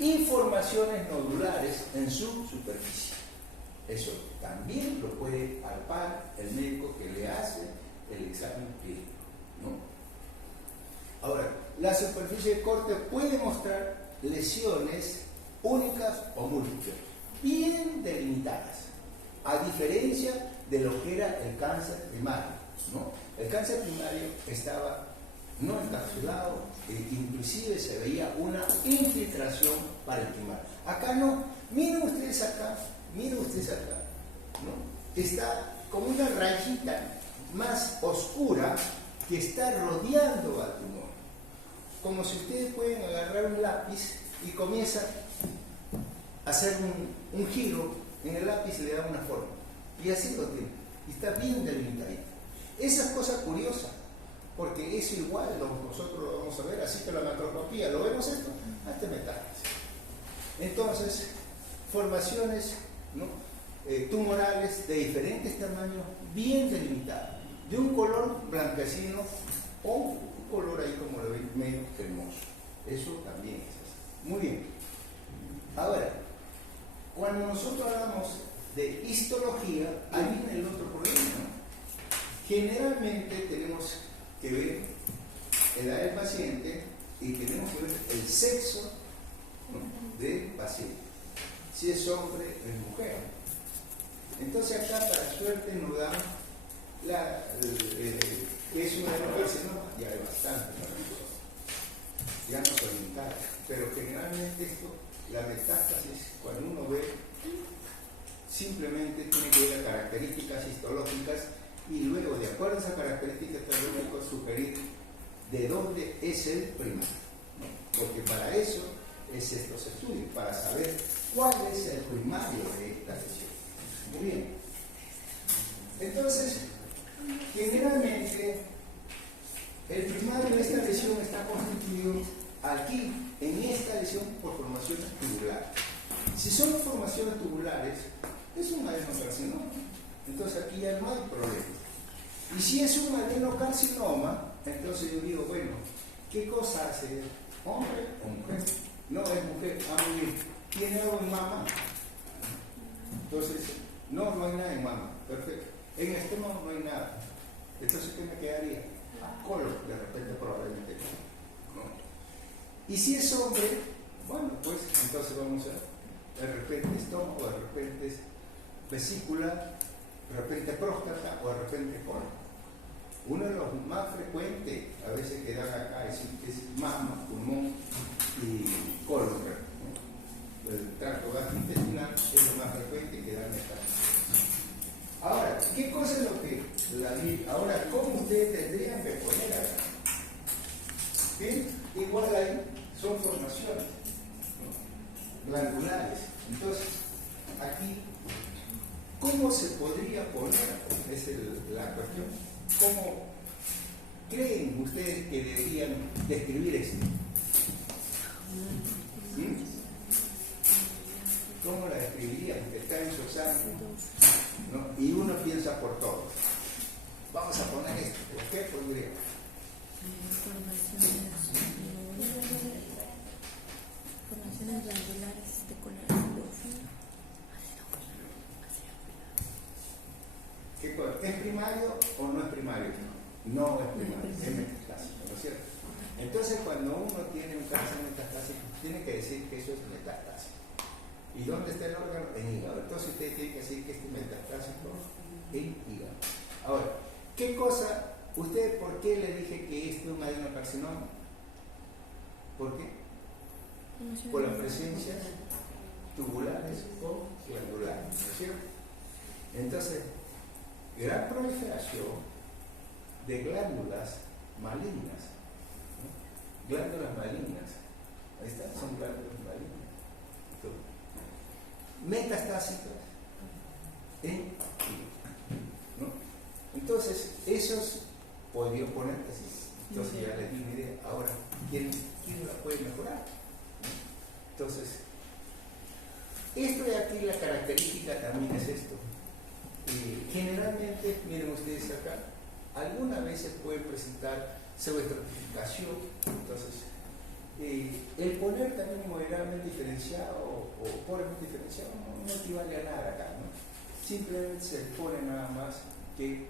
Informaciones nodulares en su superficie. Eso también lo puede palpar el médico que le hace el examen clínico, ¿no? Ahora, la superficie de corte puede mostrar lesiones únicas o múltiples, bien delimitadas, a diferencia de lo que era el cáncer primario. ¿no? El cáncer primario estaba no encapsulado, inclusive se veía una infiltración parenquimal. Acá no, miren ustedes acá, ¿no? Está como una rayita más oscura que está rodeando al tumor. Como si ustedes pueden agarrar un lápiz y comienza a hacer un giro en el lápiz y le da una forma. Y así lo tiene. Y está bien delimitadito. Esa es cosa curiosa, porque es igual, nosotros lo vamos a ver, así que la macroscopía, ¿lo vemos esto? Hasta metástasis. Entonces, formaciones, ¿no? Tumorales de diferentes tamaños, bien delimitadas, de un color blanquecino o un color ahí como lo ven, medio cremoso. Eso también es así. Muy bien. Ahora, cuando nosotros hablamos de histología, ahí viene el otro problema, ¿no? Generalmente tenemos que ver edad del paciente y tenemos que ver el sexo, ¿no?, del paciente. Si es hombre o es mujer. Entonces acá para suerte nos da que es una adenocarcinoma, ya hay bastante para nosotros. Ya nos orientaron. Pero generalmente esto, la metástasis, cuando uno ve, simplemente tiene que ver a características histológicas y luego, de acuerdo a esas características histológicas, sugerir de dónde es el primario, ¿no? Porque para eso es estos estudios, para saber cuál es el primario de esta lesión. Muy bien. Entonces, generalmente, el primario de esta lesión está constituido aquí, en esta lesión, por formaciones tubulares. Si son formaciones tubulares, es un adenocarcinoma. Entonces aquí ya no hay problema. Y si es un adenocarcinoma, entonces yo digo, bueno, ¿qué cosa hace? ¿Hombre o mujer? No, es mujer. Muy bien. ¿Tiene algo en mama? Entonces, no hay nada en mama. Perfecto. En el estómago no hay nada. Entonces, ¿qué me quedaría? Colon, de repente, probablemente no. Y si es hombre, bueno, pues entonces vamos a, de repente estómago, de repente es vesícula, de repente próstata o de repente colon. Uno de los más frecuentes, a veces que dan acá, es mama, pulmón y colon, ¿no? El tracto gastrointestinal es lo más frecuente que dan acá. Ahora, ¿qué cosa es lo que ahora, cómo ustedes tendrían que poner acá? ¿Bien? Igual ahí son formaciones, ¿no?, glandulares. Entonces, aquí, ¿cómo se podría poner? Es la cuestión. ¿Cómo creen ustedes que deberían describir esto? ¿Sí? ¿Cómo la describirían? Está en su examen, ¿no? Y uno piensa por todos. Vamos a poner esto. ¿Por qué pondría? Formaciones glandulares testiculares. ¿Es primario o no es primario? No es primario, es metastásico, ¿no es cierto? Entonces, cuando uno tiene un cáncer metastásico, tiene que decir que eso es metastásico. ¿Y dónde está el órgano? En hígado. Entonces, usted tiene que decir que este es metastásico en hígado. Ahora, ¿qué cosa? ¿Usted por qué le dije que esto es un adenocarcinoma? ¿Por qué? Por las presencias tubulares o glandulares, ¿no es cierto? Entonces, gran proliferación de glándulas malignas, ¿no? Glándulas malignas, ahí están, son glándulas malignas, metastásicas en hígado, ¿no? Entonces, esos podrían poner así. Entonces ya les di una idea. Ahora, ¿quién la puede mejorar? ¿No? Entonces, esto de aquí, la característica también es esto. Generalmente, miren ustedes acá, algunas veces pueden presentar pseudoestratificación. Entonces, el poner también moderadamente diferenciado o pobremente diferenciado no equivale a nada acá, ¿no? Simplemente se pone nada más que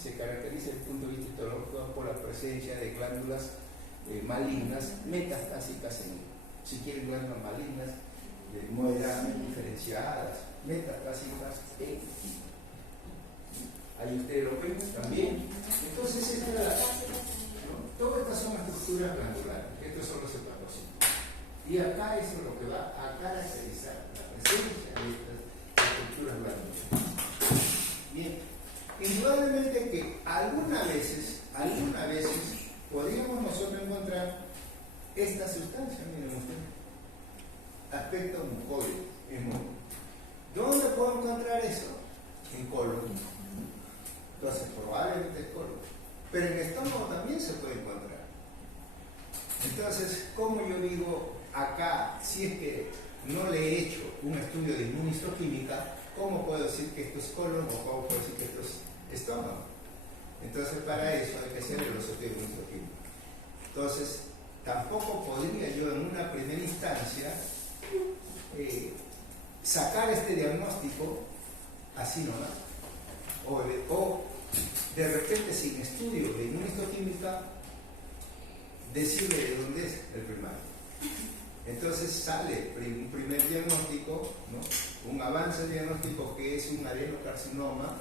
se caracteriza desde el punto de vista histológico por la presencia de glándulas malignas metastásicas en hígado. Si quieren glándulas malignas moderadamente diferenciadas, metastásicas en hígado. ahí ustedes lo ven también. Entonces, ¿no? Todas estas son las estructuras glandulares, estos son los hepatocitos. Y acá eso es lo que va a caracterizar la presencia de estas estructuras glandulares. Bien, indudablemente que algunas veces podríamos nosotros encontrar esta sustancia, miren ustedes, aspecto mucoide, ¿dónde puedo encontrar eso? En colon. Entonces, probablemente es colon. Pero en estómago también se puede encontrar. Entonces, ¿cómo yo digo acá, si es que no le he hecho un estudio de inmunistoquímica, cómo puedo decir que esto es colon o cómo puedo decir que esto es estómago? Entonces, para eso hay que hacer los estudios de inmunistoquímica. Entonces, tampoco podría yo en una primera instancia sacar este diagnóstico así nomás. O de repente, sin estudio de inmunistoquímica, decirle de dónde es el primario. Entonces sale un primer diagnóstico, ¿no? Un avance diagnóstico que es un adenocarcinoma,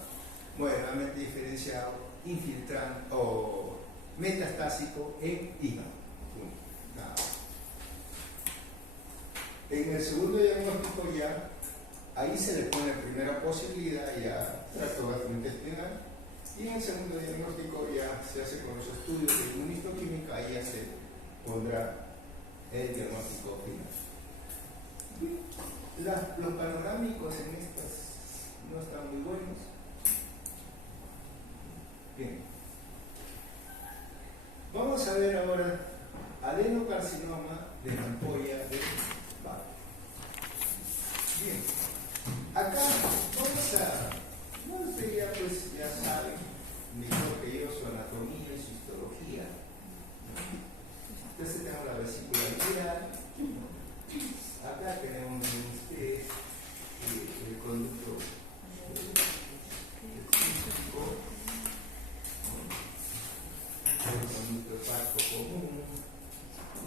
nuevamente diferenciado, infiltrante o metastásico en hígado. En el segundo diagnóstico ya, ahí se le pone primera posibilidad ya tracto gastrointestinal, y en el segundo diagnóstico ya se hace con los estudios de inmunistoquímica, ahí ya se pondrá el diagnóstico final. Los panorámicos en estas no están muy buenos. Bien. Vamos a ver ahora adenocarcinoma de la ampolla de Barr. Bien. Acá bueno, ustedes ya saben mejor que yo su anatomía y su histología. Entonces tenemos la vesícula biliar. Acá tenemos ustedes el conducto el conducto hepático común,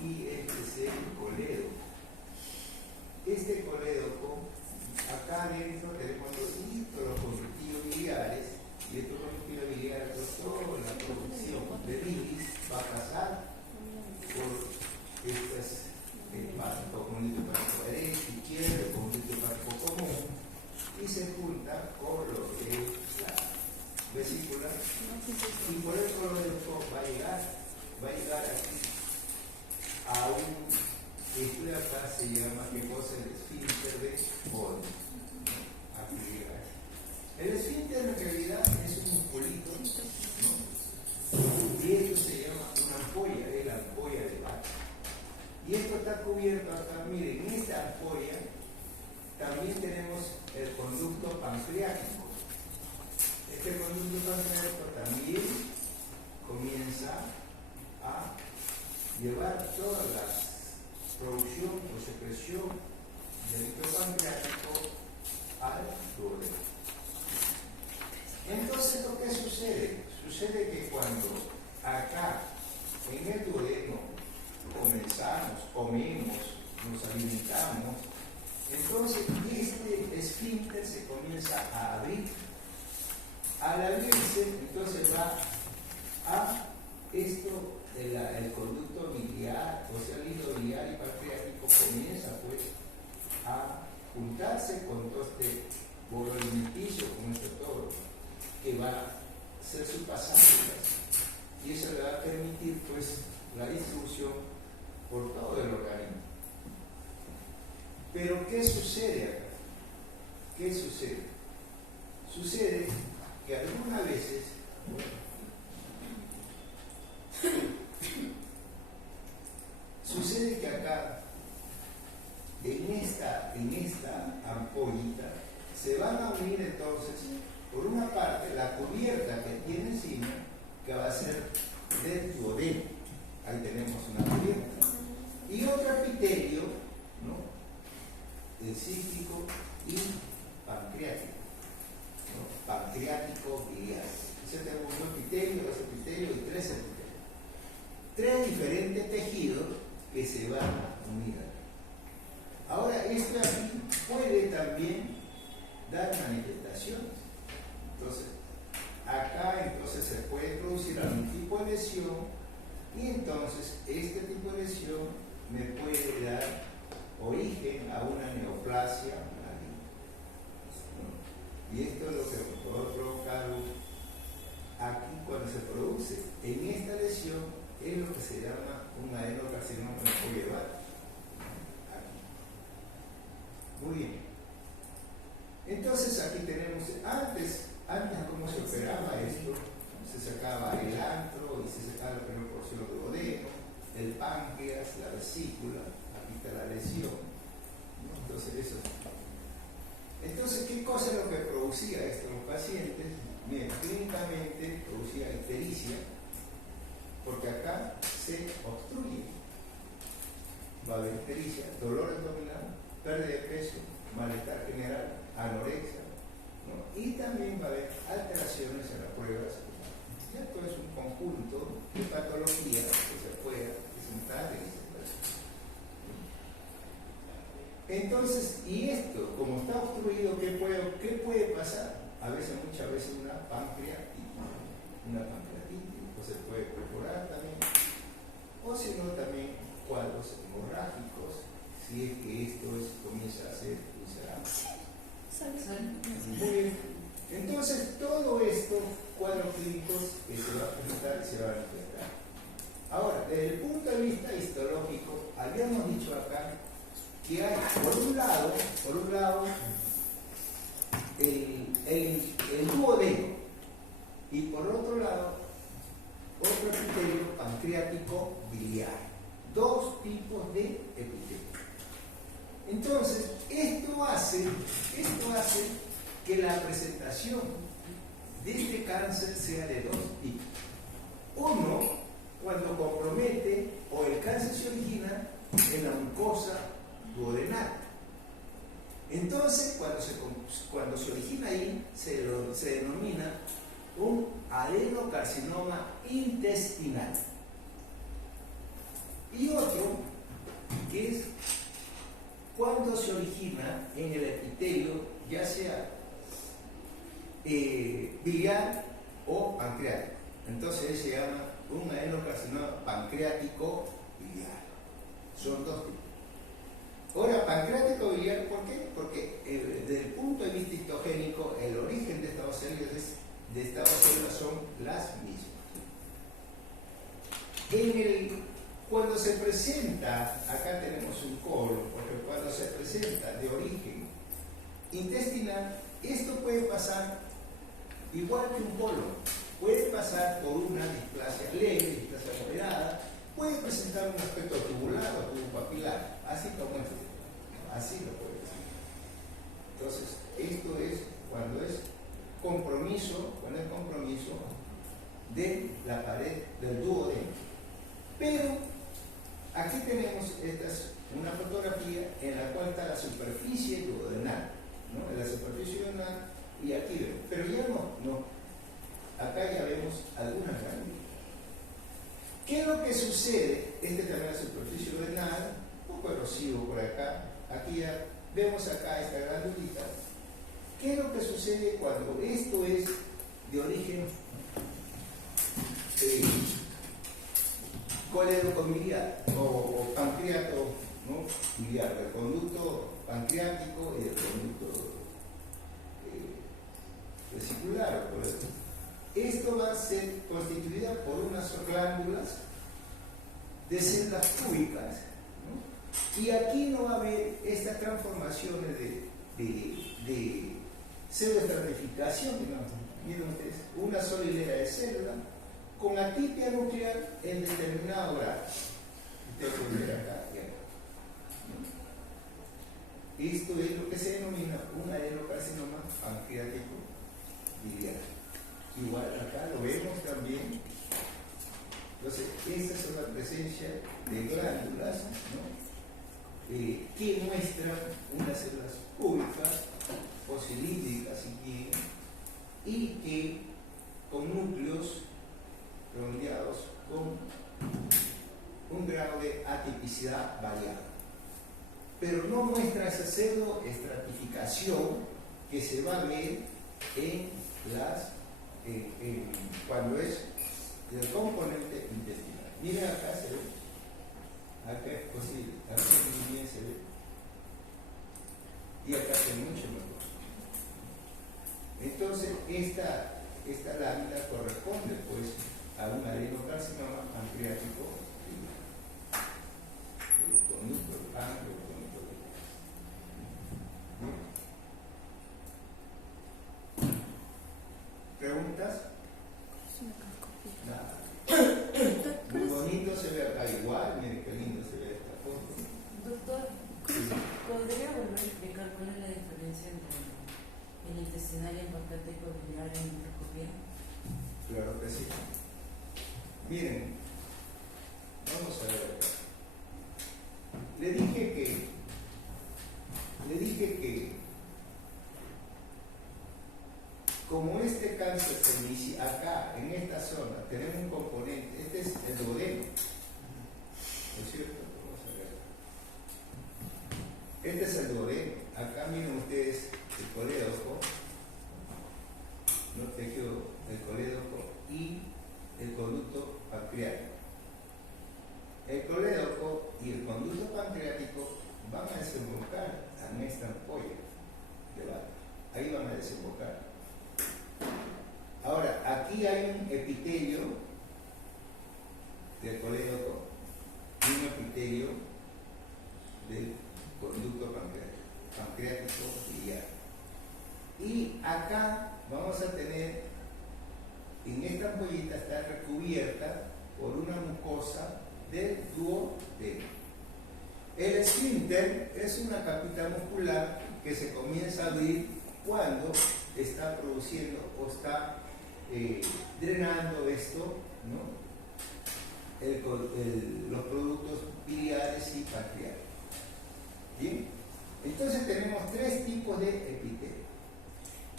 y este es el colédoco. Este colédoco, acá adentro tenemos los conductos biliares, y estos conductos biliares, toda la producción de bilis va a pasar por estas conducto hepático derecho, izquierdo, conducto hepático común, y se junta con lo que es la vesícula, y por el colédoco va a llegar aquí a esto de acá se llama, ¿qué cosa? El esfínter de Bode. Aquí llega. El esfínter en realidad es un musculito, ¿no? Y esto se llama una ampolla, es la ampolla de Barr. Y esto está cubierto acá, miren, en esta ampolla también tenemos el conducto pancreático. Este conducto pancreático también comienza a llevar toda la producción o secreción del líquido pancreático al duodeno. Entonces, ¿lo que sucede? Sucede que cuando acá en el duodeno comenzamos, comemos, nos alimentamos, entonces este esfínter se comienza a abrir. Al abrirse, entonces va a esto, el conducto biliar, o sea, el hilo biliar y pancreático comienza pues a juntarse con todo este bolo alimenticio, con este todo, que va a ser su pasaje, y eso le va a permitir pues la distribución por todo el organismo. Pero ¿qué sucede acá? ¿Qué sucede? Sucede que algunas veces, sucede que acá, en esta ampollita, se van a unir entonces, por una parte, la cubierta que tiene encima, que va a ser del duodeno. Ahí tenemos una cubierta. Y otro epitelio, ¿no? El cíclico y pancreático. ¿No? Pancreático biliar. Entonces tenemos un epitelio, dos epitelios y tres epitelios. Tres diferentes tejidos que se van a unir. Ahora, esto aquí puede también dar manifestaciones. Entonces, tipo de lesión, y entonces este tipo de lesión me puede dar origen a una neoplasia maligna, ¿no? Y esto es lo que puede provocar aquí cuando se produce en esta lesión, es lo que se llama un adenocarcinoma oyeval. Muy bien. Entonces aquí tenemos, antes cómo se operaba esto, se sacaba el antro y se sacaba la primera porción del duodeno, el páncreas, la vesícula, aquí está la lesión, ¿no? Entonces, ¿qué cosa es lo que producía esto en los pacientes? Bien, clínicamente producía ictericia, porque acá se obstruye. Va a haber ictericia, dolor abdominal, pérdida de peso, malestar general, anorexia, ¿no? Y también va a haber alteraciones en las pruebas. Esto es un conjunto de patologías que se puede presentar en este caso. Entonces, y esto, como está obstruido, ¿qué puede pasar? Muchas veces una pancreatitis, o se puede perforar también, o si no también cuadros hemorrágicos, si es que esto comienza a ser ulcerante. Muy bien. Entonces, todo esto, cuadros clínicos que se va a presentar y se van a manifestar. Ahora, desde el punto de vista histológico, habíamos dicho acá que hay, por un lado, el duodeno, y por otro lado, otro epitelio pancreático biliar. Dos tipos de epitelio. Entonces, esto hace que la presentación de este cáncer sea de dos tipos. Uno, cuando compromete o el cáncer se origina en la mucosa duodenal. Entonces, cuando se origina ahí, se denomina un adenocarcinoma intestinal. Y otro, que es cuando se origina en el epitelio, ya sea biliar o pancreático. Entonces se llama un adenocarcinoma pancreático biliar. Son dos tipos. Ahora, pancreático biliar, ¿por qué? Porque desde el punto de vista histogénico, el origen de estas células son las mismas. Cuando se presenta, acá tenemos un colon, porque cuando se presenta de origen intestinal, esto puede pasar igual que un colon, puede pasar por una displasia leve, displasia moderada, puede presentar un aspecto tubular o tubopapilar, así como esto, así lo puede decir. Entonces, esto es cuando es compromiso de la pared del duodeno. Pero aquí tenemos una fotografía en la cual está la superficie duodenal, ¿no? En la superficie duodenal, y aquí vemos, pero ya no, acá ya vemos algunas glándulas. ¿Qué es lo que sucede? También es la superficie duodenal, un poco erosivo por acá, aquí ya vemos acá esta glandulita. ¿Qué es lo que sucede cuando esto es de origen coledocobiliar o pancreato, ¿no? Biliar, del conducto pancreático y del conducto vesicular? Esto va a ser constituida por unas glándulas de células cúbicas, ¿no? Y aquí no va a haber estas transformaciones de pseudoestratificación, digamos. Miren ustedes, una sola hilera de células con atipia nuclear en determinado grado. Ustedes pueden ver acá y acá. Esto es lo que se denomina un adenocarcinoma pancreático biliar. Igual acá lo vemos también. Entonces, esta es la presencia de glándulas, ¿no? Que muestran unas células cúbicas o cilíndricas si quieren, y que con núcleos redondeados con un grado de atipicidad variable, pero no muestra esa pseudoestratificación que se va a ver cuando es del componente intestinal. Miren acá se ve, acá es posible, acá muy bien se ve, y acá se ve mucho mejor. Entonces, esta lámina corresponde pues a un adenocarcinoma pancreático con núcleo amplio, con núcleo. ¿Preguntas? Nada. Muy bonito se ve acá igual, miren qué lindo se ve esta foto. Doctor, ¿podría volver a explicar cuál es la diferencia entre el intestinal y el pancreático biliar en endoscopía? Claro que sí. Miren, vamos a ver acá. Le dije que como este cáncer se inicia acá, en esta zona, tenemos un componente, este es el duodeno, ¿no es cierto? Vamos a ver. Este es el duodeno. Acá miren ustedes el colédoco, ¿no? Tejido el colédoco y el conducto pancreático. El colédoco y el conducto pancreático van a desembocar en esta ampolla de barro. Ahí van a desembocar. Ahora, aquí hay un epitelio del colédoco y un epitelio del conducto pancreático biliar. Y acá vamos a tener, en esta ampollita está recubierta por una mucosa del duodeno. El esfínter es una capita muscular que se comienza a abrir cuando está produciendo o está drenando esto, ¿no? Los productos biliares y pancreáticos. ¿Bien? Entonces tenemos tres tipos de epitelio.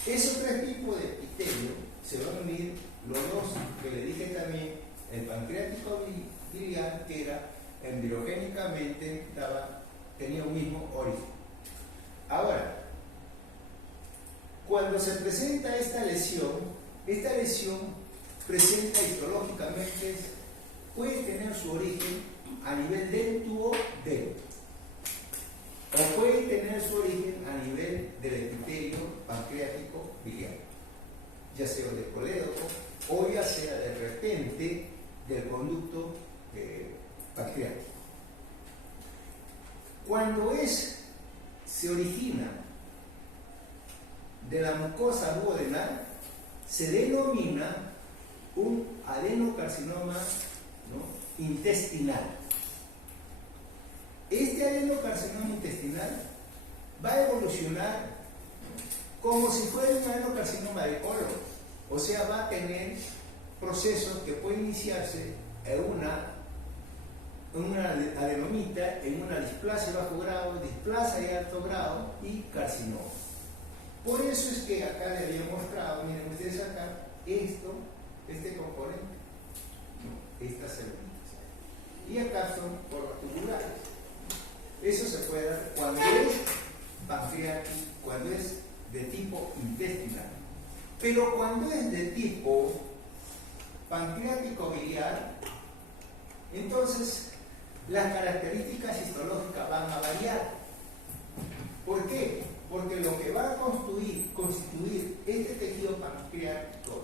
Esos tres tipos de epitelio se van a unir los dos que le dije también, el pancreático biliar, que era embriogénicamente tenía un mismo origen. Ahora, cuando se presenta esta lesión presenta histológicamente, puede tener su origen a nivel del duodeno, o puede tener su origen a nivel del epitelio pancreático biliar, ya sea del colédoco o ya sea de repente del conducto pancreático. Cuando se origina de la mucosa duodenal, se denomina un adenocarcinoma, ¿no?, intestinal. Este adenocarcinoma intestinal va a evolucionar como si fuera un adenocarcinoma de colon, o sea, va a tener procesos que pueden iniciarse en una adenomita, en una displasia de bajo grado, displasia de alto grado y carcinoma. Por eso es que acá le había mostrado, miren ustedes acá, este componente, ¿no?, estas células. Y acá son formas tubulares. Eso se puede dar cuando es pancreático, cuando es de tipo intestinal. Pero cuando es de tipo pancreático biliar, entonces las características histológicas van a variar. ¿Por qué? Porque lo que va a constituir este tejido pancreático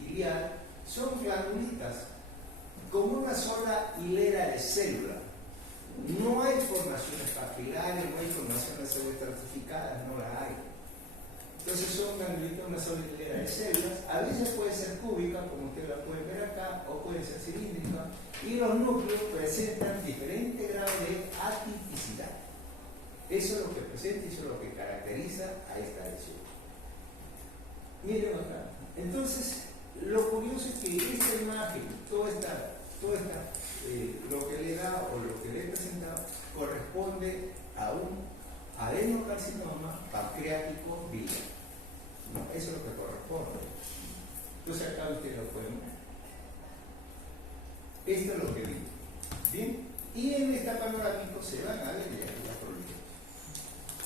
biliar son glandulitas con una sola hilera de células. No hay formaciones papilares, no hay formaciones estratificadas, no las hay. Entonces son glandulitas, una sola hilera de células. A veces puede ser cúbica, como ustedes la pueden ver acá, o puede ser cilíndrica. Y los núcleos presentan diferentes grados de atipicidad. Eso es lo que presenta y eso es lo que caracteriza a esta lesión. Miren acá. Entonces, lo curioso es que esta imagen, toda esta lo que le da o lo que le he presentado, corresponde a un adenocarcinoma pancreático biliar. ¿No? Eso es lo que corresponde. Entonces, acá ustedes lo pueden ver. Esto es lo que vimos. Bien. Y en esta panorámico se van a ver ya las problemas.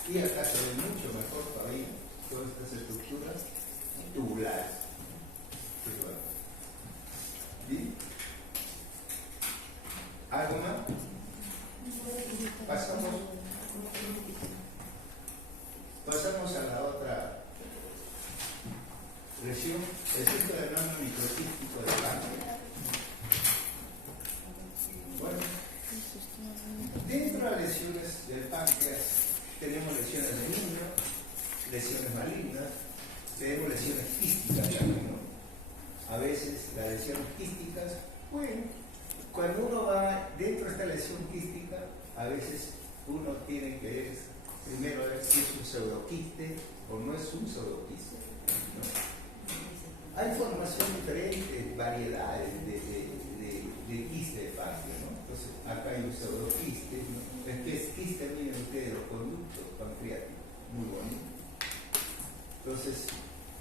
Y acá se ve mucho mejor todavía todas estas estructuras tubulares. Bien. lesiones quísticas, bueno, cuando uno va dentro de esta lesión quística, a veces uno tiene que ver, primero ver si es un pseudoquiste o no es un pseudoquiste, ¿no? Hay formación diferente, variedades de quiste de Pankio, ¿no? Entonces, acá hay un pseudoquiste, ¿no? Es que es quiste, miren ustedes, los conductos pancreáticos, muy bonito. Entonces,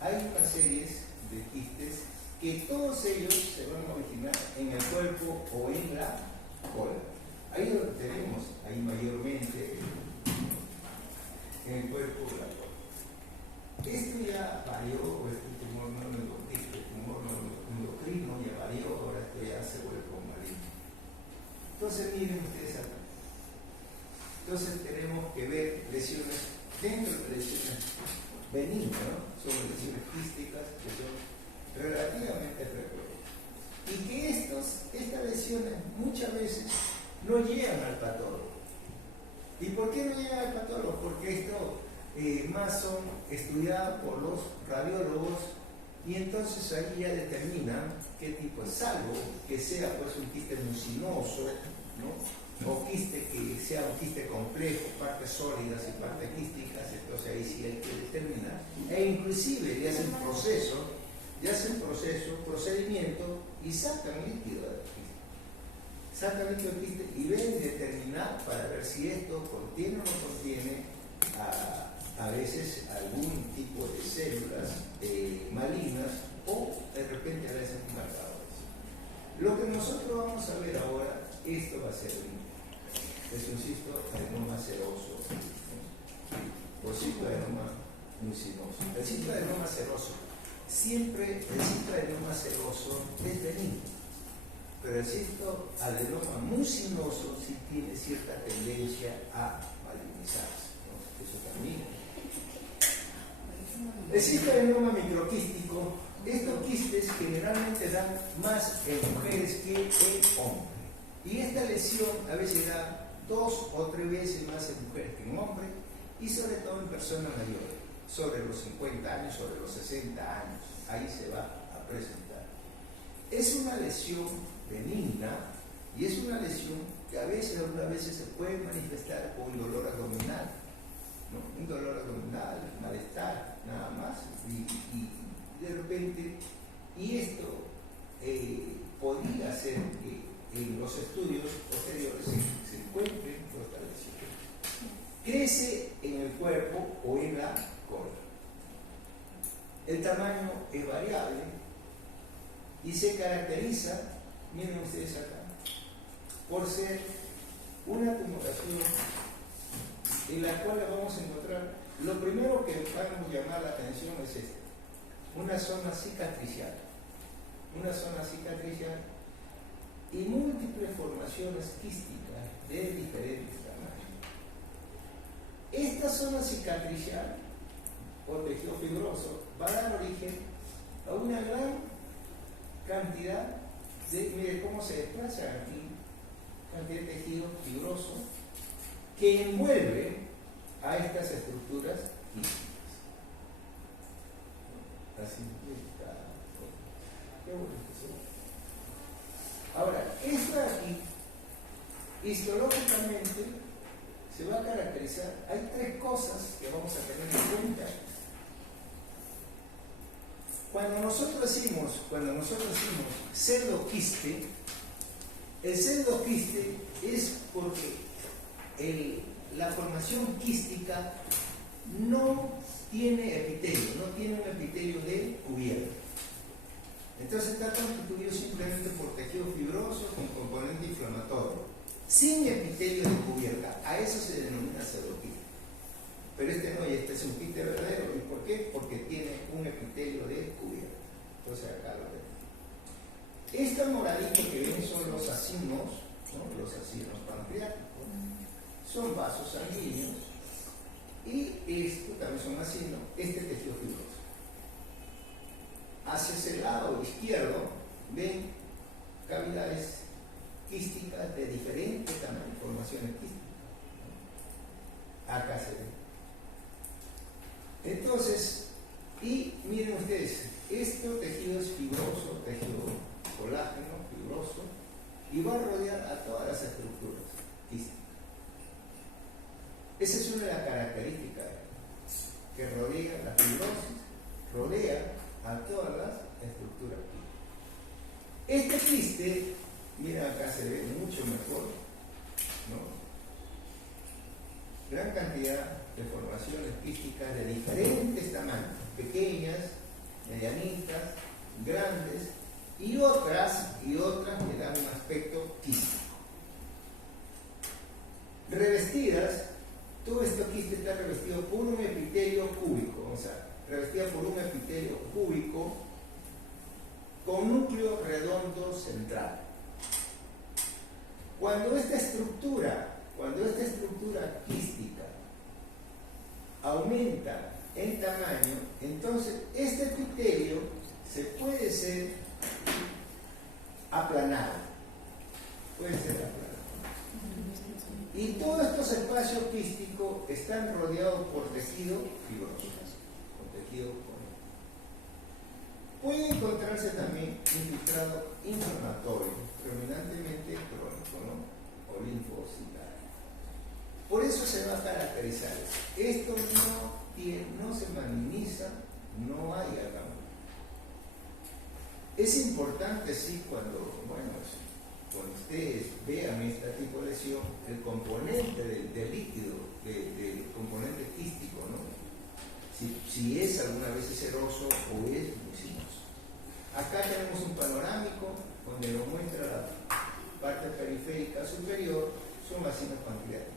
hay una serie de quistes que todos ellos se van a originar en el cuerpo o en la cola. Ahí lo tenemos, ahí mayormente en el cuerpo o la cola. Esto ya varió, este tumor no endocrino ya varió, ahora esto ya se vuelve con maligno. Entonces miren ustedes acá. Entonces tenemos que ver lesiones dentro de lesiones benignas, ¿no? Son lesiones quísticas que son relativamente frecuentes. Y que estas lesiones muchas veces no llegan al patólogo. ¿Y por qué no llegan al patólogo? Porque esto más son estudiadas por los radiólogos y entonces ahí ya determinan qué tipo es, salvo que sea pues un quiste mucinoso, ¿no? O quiste que sea un quiste complejo, partes sólidas y partes quísticas, entonces ahí sí hay que determinar. E inclusive ya hacen procedimiento y sacan líquido del quiste. Sacan líquido del quiste y deben determinar para ver si esto contiene o no contiene a veces algún tipo de células malignas o de repente a veces marcadores. Lo que nosotros vamos a ver ahora, esto va a ser es un cistoadenoma seroso, o cistoadenoma mucinoso. El cistoadenoma seroso, siempre el cistoadenoma seroso es benigno, pero el cistoadenoma mucinoso sí tiene cierta tendencia a malignizarse, ¿no? Eso también. El cistoadenoma microquístico, estos quistes generalmente dan más en mujeres que en hombres. Y esta lesión a veces da 2 o 3 veces más en mujeres que en hombres, y sobre todo en personas mayores, sobre los 50 años, sobre los 60 años, ahí se va a presentar. Es una lesión benigna y es una lesión que algunas veces se puede manifestar con dolor abdominal, ¿no? Un dolor abdominal, malestar, nada más, y de repente, y esto podría ser que en los estudios posteriores se encuentre esta lesión. Crece en el cuerpo o en la cola. El tamaño es variable y se caracteriza, miren ustedes acá, por ser una tumoración en la cual vamos a encontrar, lo primero que vamos a llamar la atención es esta, una zona cicatricial. Una zona cicatricial y múltiples formaciones quísticas de diferentes tamaños. Esta zona cicatricial o tejido fibroso va a dar origen a una gran cantidad de, mire cómo se desplaza aquí, cantidad de tejido fibroso que envuelve a estas estructuras quísticas. Así está. Qué bonito. Ahora, esto de aquí, histológicamente, se va a caracterizar. Hay 3 cosas que vamos a tener en cuenta. Cuando nosotros decimos pseudoquiste, el pseudoquiste es porque la formación quística no tiene epitelio, no tiene un epitelio de cubierta. Entonces está constituido simplemente por tejido fibroso con componente inflamatorio, sin epitelio de cubierta. A eso se denomina pseudoquiste. Pero este no, y este es un quiste verdadero. ¿Y por qué? Porque tiene un epitelio de cubierta. Entonces acá lo vemos. Esta moradito que ven son los acinos, ¿no? Los acinos pancreáticos. Son vasos sanguíneos. Y esto también son acinos, este tejido fibroso. Hacia ese lado izquierdo ven cavidades quísticas de diferentes tamaños, formaciones quísticas. Acá se ve. Entonces, y miren ustedes, este tejido es fibroso, tejido colágeno. y va a rodear a todas las estructuras quísticas. Esa es una de las características que rodea la fibrosis, rodea a todas las estructuras quísticas. Este quiste, mira acá se ve mucho mejor, ¿no? Gran cantidad de formaciones quísticas de diferentes tamaños, pequeñas, medianitas, grandes y otras que dan un aspecto quístico. Revestidas, todo este quiste está revestido por un epitelio cúbico, o sea, revestida por un epitelio cúbico con núcleo redondo central. Cuando esta estructura quística aumenta en tamaño, entonces este epitelio se puede ser aplanado. Y todos estos espacios quísticos están rodeados por tejido fibroso, por tejido cónico. Puede encontrarse también infiltrado inflamatorio, predominantemente crónico, ¿no? O linfocitario. Por eso se va a caracterizar. Esto no se minimiza, no hay agama. Es importante, sí, cuando ustedes vean este tipo de lesión, el componente del líquido, del componente quístico, ¿no? Si es alguna vez seroso o es muy sinuoso. Acá tenemos un panorámico donde nos muestra la parte periférica superior, son vacinas pancreáticas.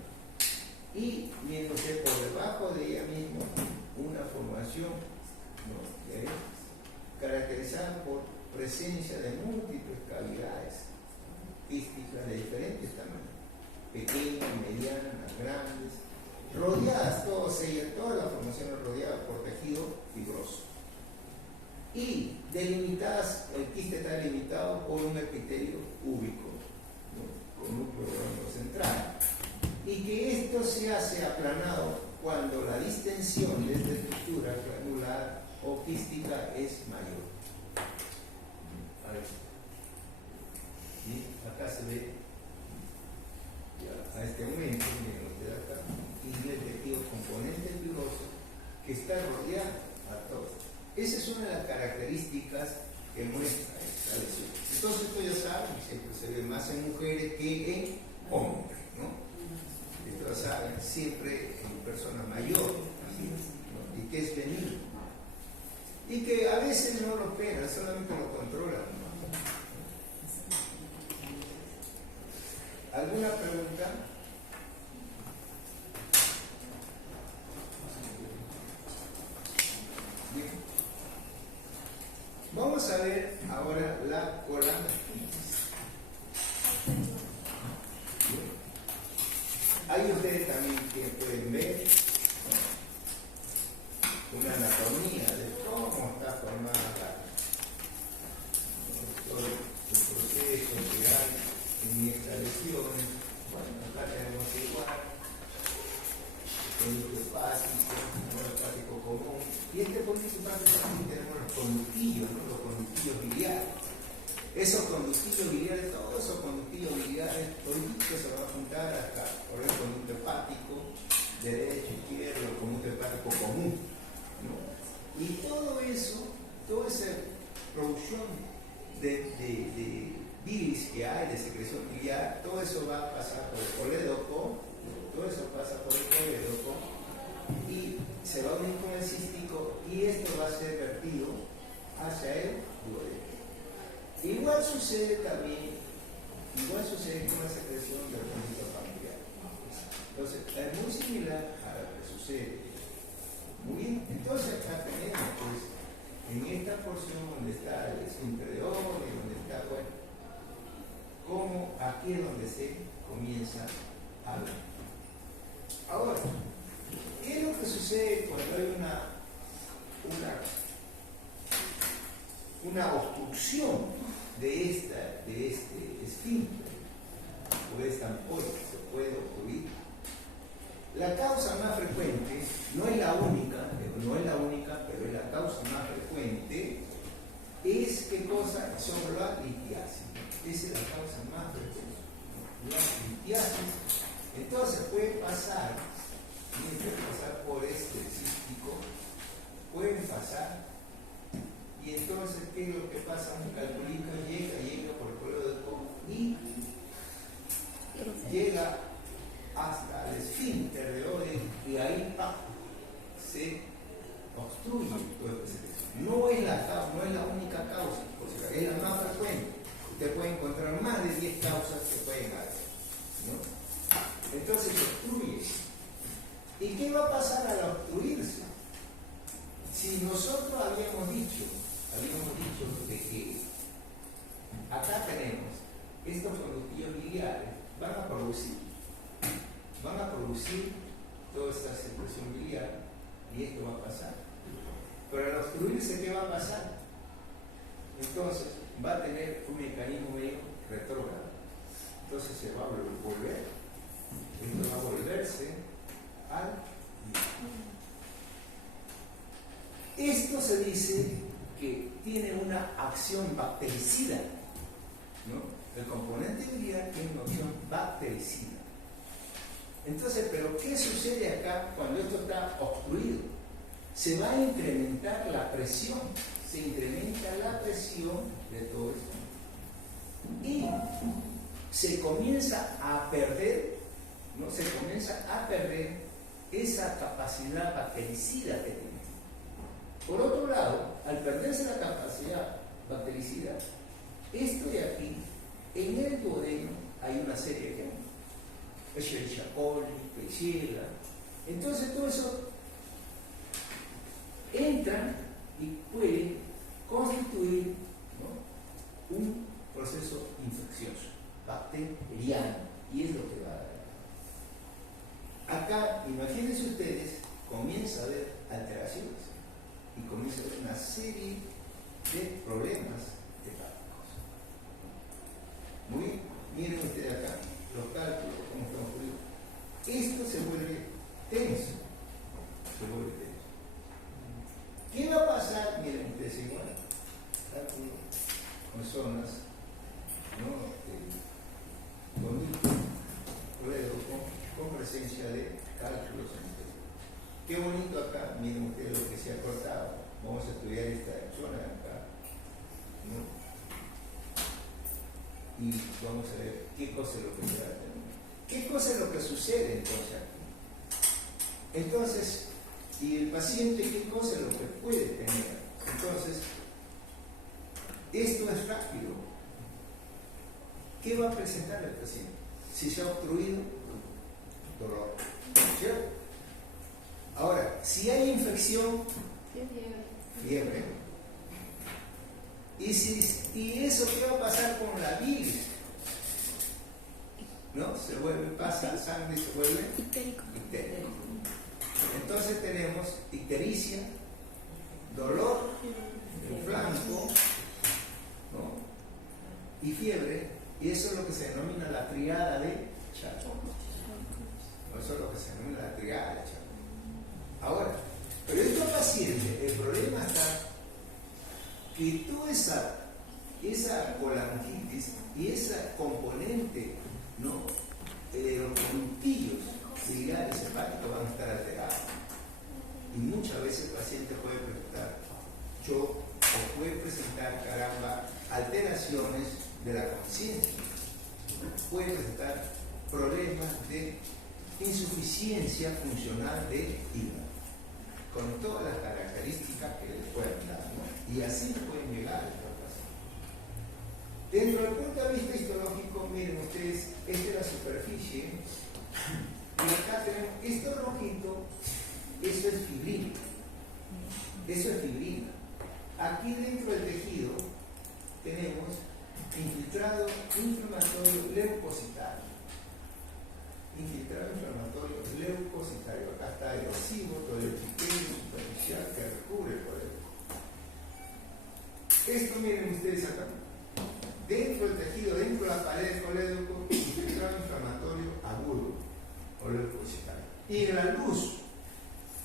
Y viéndose por debajo de ella misma una formación, ¿no?, caracterizada por presencia de múltiples cavidades quísticas de diferentes tamaños, pequeñas, medianas, grandes, rodeadas todas las formaciones rodeadas por tejido fibroso. Y delimitadas, el quiste está delimitado por un epitelio cúbico, ¿no?, con núcleo redondo central. Y que esto se hace aplanado cuando la distensión de esta estructura granular o quística es mayor. A ver. ¿Sí? Acá se ve a este aumento, miren usted acá, y el tejido componente fibroso que está rodeado a todo. Esa es una de las características que muestra esta lesión. Entonces, esto ya saben, siempre se ve más en mujeres que en hombres, ¿no? Esto ya saben, siempre en personas mayores también, ¿no? Y que es benigno. Y que a veces no lo operan, solamente lo controlan, ¿no? ¿Alguna pregunta? Bien. Vamos a ver ahora la colangitis. Ahí ustedes también que pueden ver, ¿no?, una anatomía de cómo está formada todo el proceso que hay en estas lesiones. Bueno, acá tenemos igual conducto hepático común, y este conducto hepático también tenemos los conductillos, ¿no?, los conductillos biliares. Esos conductillos biliares, todos esos conductillos biliares, toditos se van a juntar hasta por el conducto hepático derecho, izquierdo, el conducto hepático común, ¿no? Y todo eso, toda esa producción de bilis que hay, de secreción biliar, todo eso va a pasar por el colédoco, todo eso pasa por el colédoco y se va a unir con el cístico, y esto va a ser vertido hacia el duodeno. Igual sucede con la secreción del conducto pancreático. Entonces, es muy similar a lo que sucede. Muy bien, entonces acá tenemos, pues, en esta porción donde está el esfínter de Owen, donde está, bueno, como aquí es donde se comienza a ver. Ahora, ¿qué es lo que sucede cuando hay una obstrucción de este esfínter o de esta ampolla que se puede ocurrir? La causa más frecuente, no es la única, pero es la causa más frecuente, es ¿qué cosa? Son la litiasis. esa es la causa más frecuente, ¿no? La litiasis. Entonces puede pasar por este cístico, pueden pasar, y entonces ¿qué es lo que pasa? Un calculito llega por el colédoco y llega hasta el esfínter de Oden, y ahí se obstruye todo el proceso. No es la única causa, o sea, es la más frecuente. Usted puede encontrar más de 10 causas que pueden haber, ¿no? Entonces se obstruye. ¿Y qué va a pasar al obstruirse? Si nosotros habíamos dicho de que acá tenemos estos conductillos biliares, van a producir toda esta secreción biliar, y esto va a pasar. Pero al obstruirse, ¿qué va a pasar? Entonces va a tener un mecanismo medio retrógrado. Entonces se va a volver, esto va a volverse al. Esto se dice que tiene una acción bactericida, ¿no? El componente biliar tiene una acción bactericida. Entonces, ¿pero qué sucede acá cuando esto está obstruido? Se va a incrementar la presión, se incrementa la presión de todo esto. Y se comienza a perder, ¿no? Se comienza a perder esa capacidad bactericida que tiene. Por otro lado, al perderse la capacidad bactericida, esto de aquí, en el duodeno hay una serie de ejemplos. Escherichia coli, Klebsiella. Entonces todo eso entra y puede constituir, ¿no?, un proceso infeccioso, bacteriano, y es lo que va a dar. Acá, imagínense ustedes, comienza a haber alteraciones y comienza a haber una serie de problemas hepáticos. Muy bien, miren ustedes acá los cálculos, cómo estamos jodidos. Esto se vuelve tenso, ¿Qué va a pasar? Miren ustedes igual, cálculo con zonas, ¿no?, con presencia de cálculos. Qué bonito acá, miren ustedes lo que se ha cortado. Vamos a estudiar esta zona de acá, ¿no? Y vamos a ver qué cosa es lo que se da. ¿Qué cosa es lo que sucede entonces aquí? Entonces, y el paciente, ¿qué cosa es lo que puede tener? Entonces, esto es rápido. ¿Qué va a presentar el paciente? Si se ha obstruido, dolor, ¿cierto? Ahora, si hay infección, fiebre. ¿Y eso qué va a pasar con la bilis? ¿No? Se vuelve, pasa sangre y se vuelve ictérico. Entonces tenemos ictericia, dolor en flanco, ¿no?, y fiebre, y eso es lo que se denomina la triada de Charcot. Eso es lo que se denomina la triada de Charcot. Ahora, pero estos pacientes, el problema está que toda esa colangitis y esa componente, ¿no?, los conductillos biliares hepáticos van a estar alterados. Y muchas veces el paciente puede presentar shock o puede presentar, alteraciones de la conciencia. Puede presentar problemas de insuficiencia funcional del hígado, con todas las características que les pueden dar, ¿no? Y así pueden llegar a esta paciente. Dentro del punto de vista histológico, miren ustedes, esta es la superficie, y acá tenemos esto rojito, eso es fibrina. Eso es fibrina. Aquí dentro del tejido tenemos infiltrado inflamatorio leucocitario. Infiltrado inflamatorio leucocitario. Acá está erosivo, todo el epitelio superficial que recubre el colédoco. Esto miren ustedes acá. Dentro del tejido, dentro de la pared del colédoco, infiltrado inflamatorio agudo o leucocitario. Y en la luz,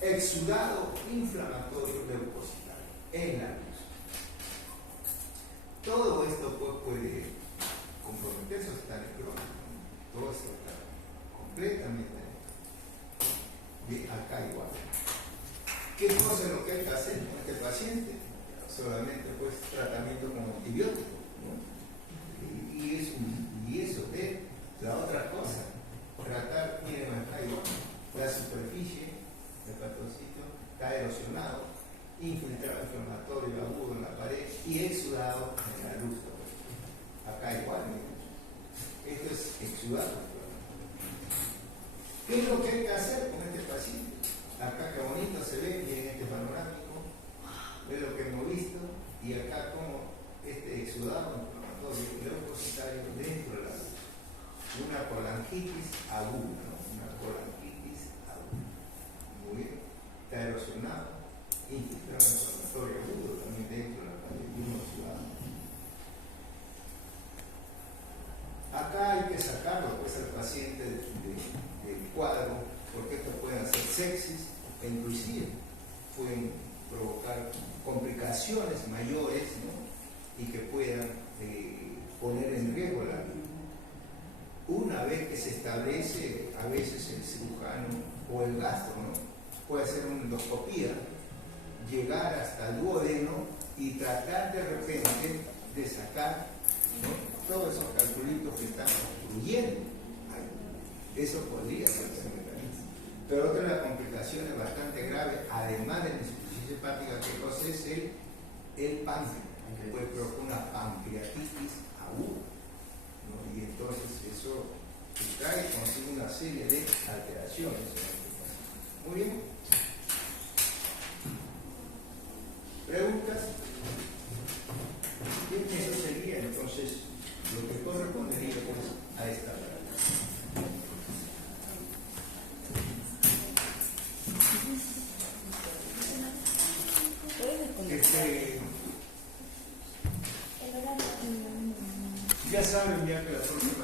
exudado inflamatorio leucocitario. En la luz. Todo esto pues puede solamente pues tratamiento con antibióticos, ¿no? Y eso es la otra cosa, tratar, miren acá igual, la superficie del patrocito está erosionado, infiltrado inflamatorio agudo en la pared y exudado en la luz. Acá igual, miren. Esto es exudado. ¿Qué es lo que hay que hacer con este paciente? Acá qué bonito se ve, miren este panorámico, ve lo que hemos visto, y acá como este exudado inflamatorio y leucocitario dentro de la luz. Una colangitis aguda, ¿no? Una colangitis aguda. Muy bien, está erosionado, infiltrado inflamatorio agudo también dentro de la pared y uno exudado. Acá hay que sacarlo pues al paciente del cuadro, porque esto pueden hacer sepsis e inclusive pueden provocar complicaciones mayores, ¿no? Y que puedan poner en riesgo la vida. Una vez que se establece, a veces el cirujano o el gastro, ¿no? Puede hacer una endoscopía, llegar hasta el duodeno y tratar de repente de sacar, ¿no? Todos esos calculitos que están obstruyendo. Eso podría ser ese mecanismo. Pero otra de las complicaciones bastante graves, además de la insuficiencia hepática precoz, es el páncreas. Puede provocar una pancreatitis aguda, ¿no? Y entonces eso trae consigo una serie de alteraciones. Muy bien. ¿Preguntas? Bien, eso sería entonces lo que correspondería pues a esta práctica. Ya saben ya que la próxima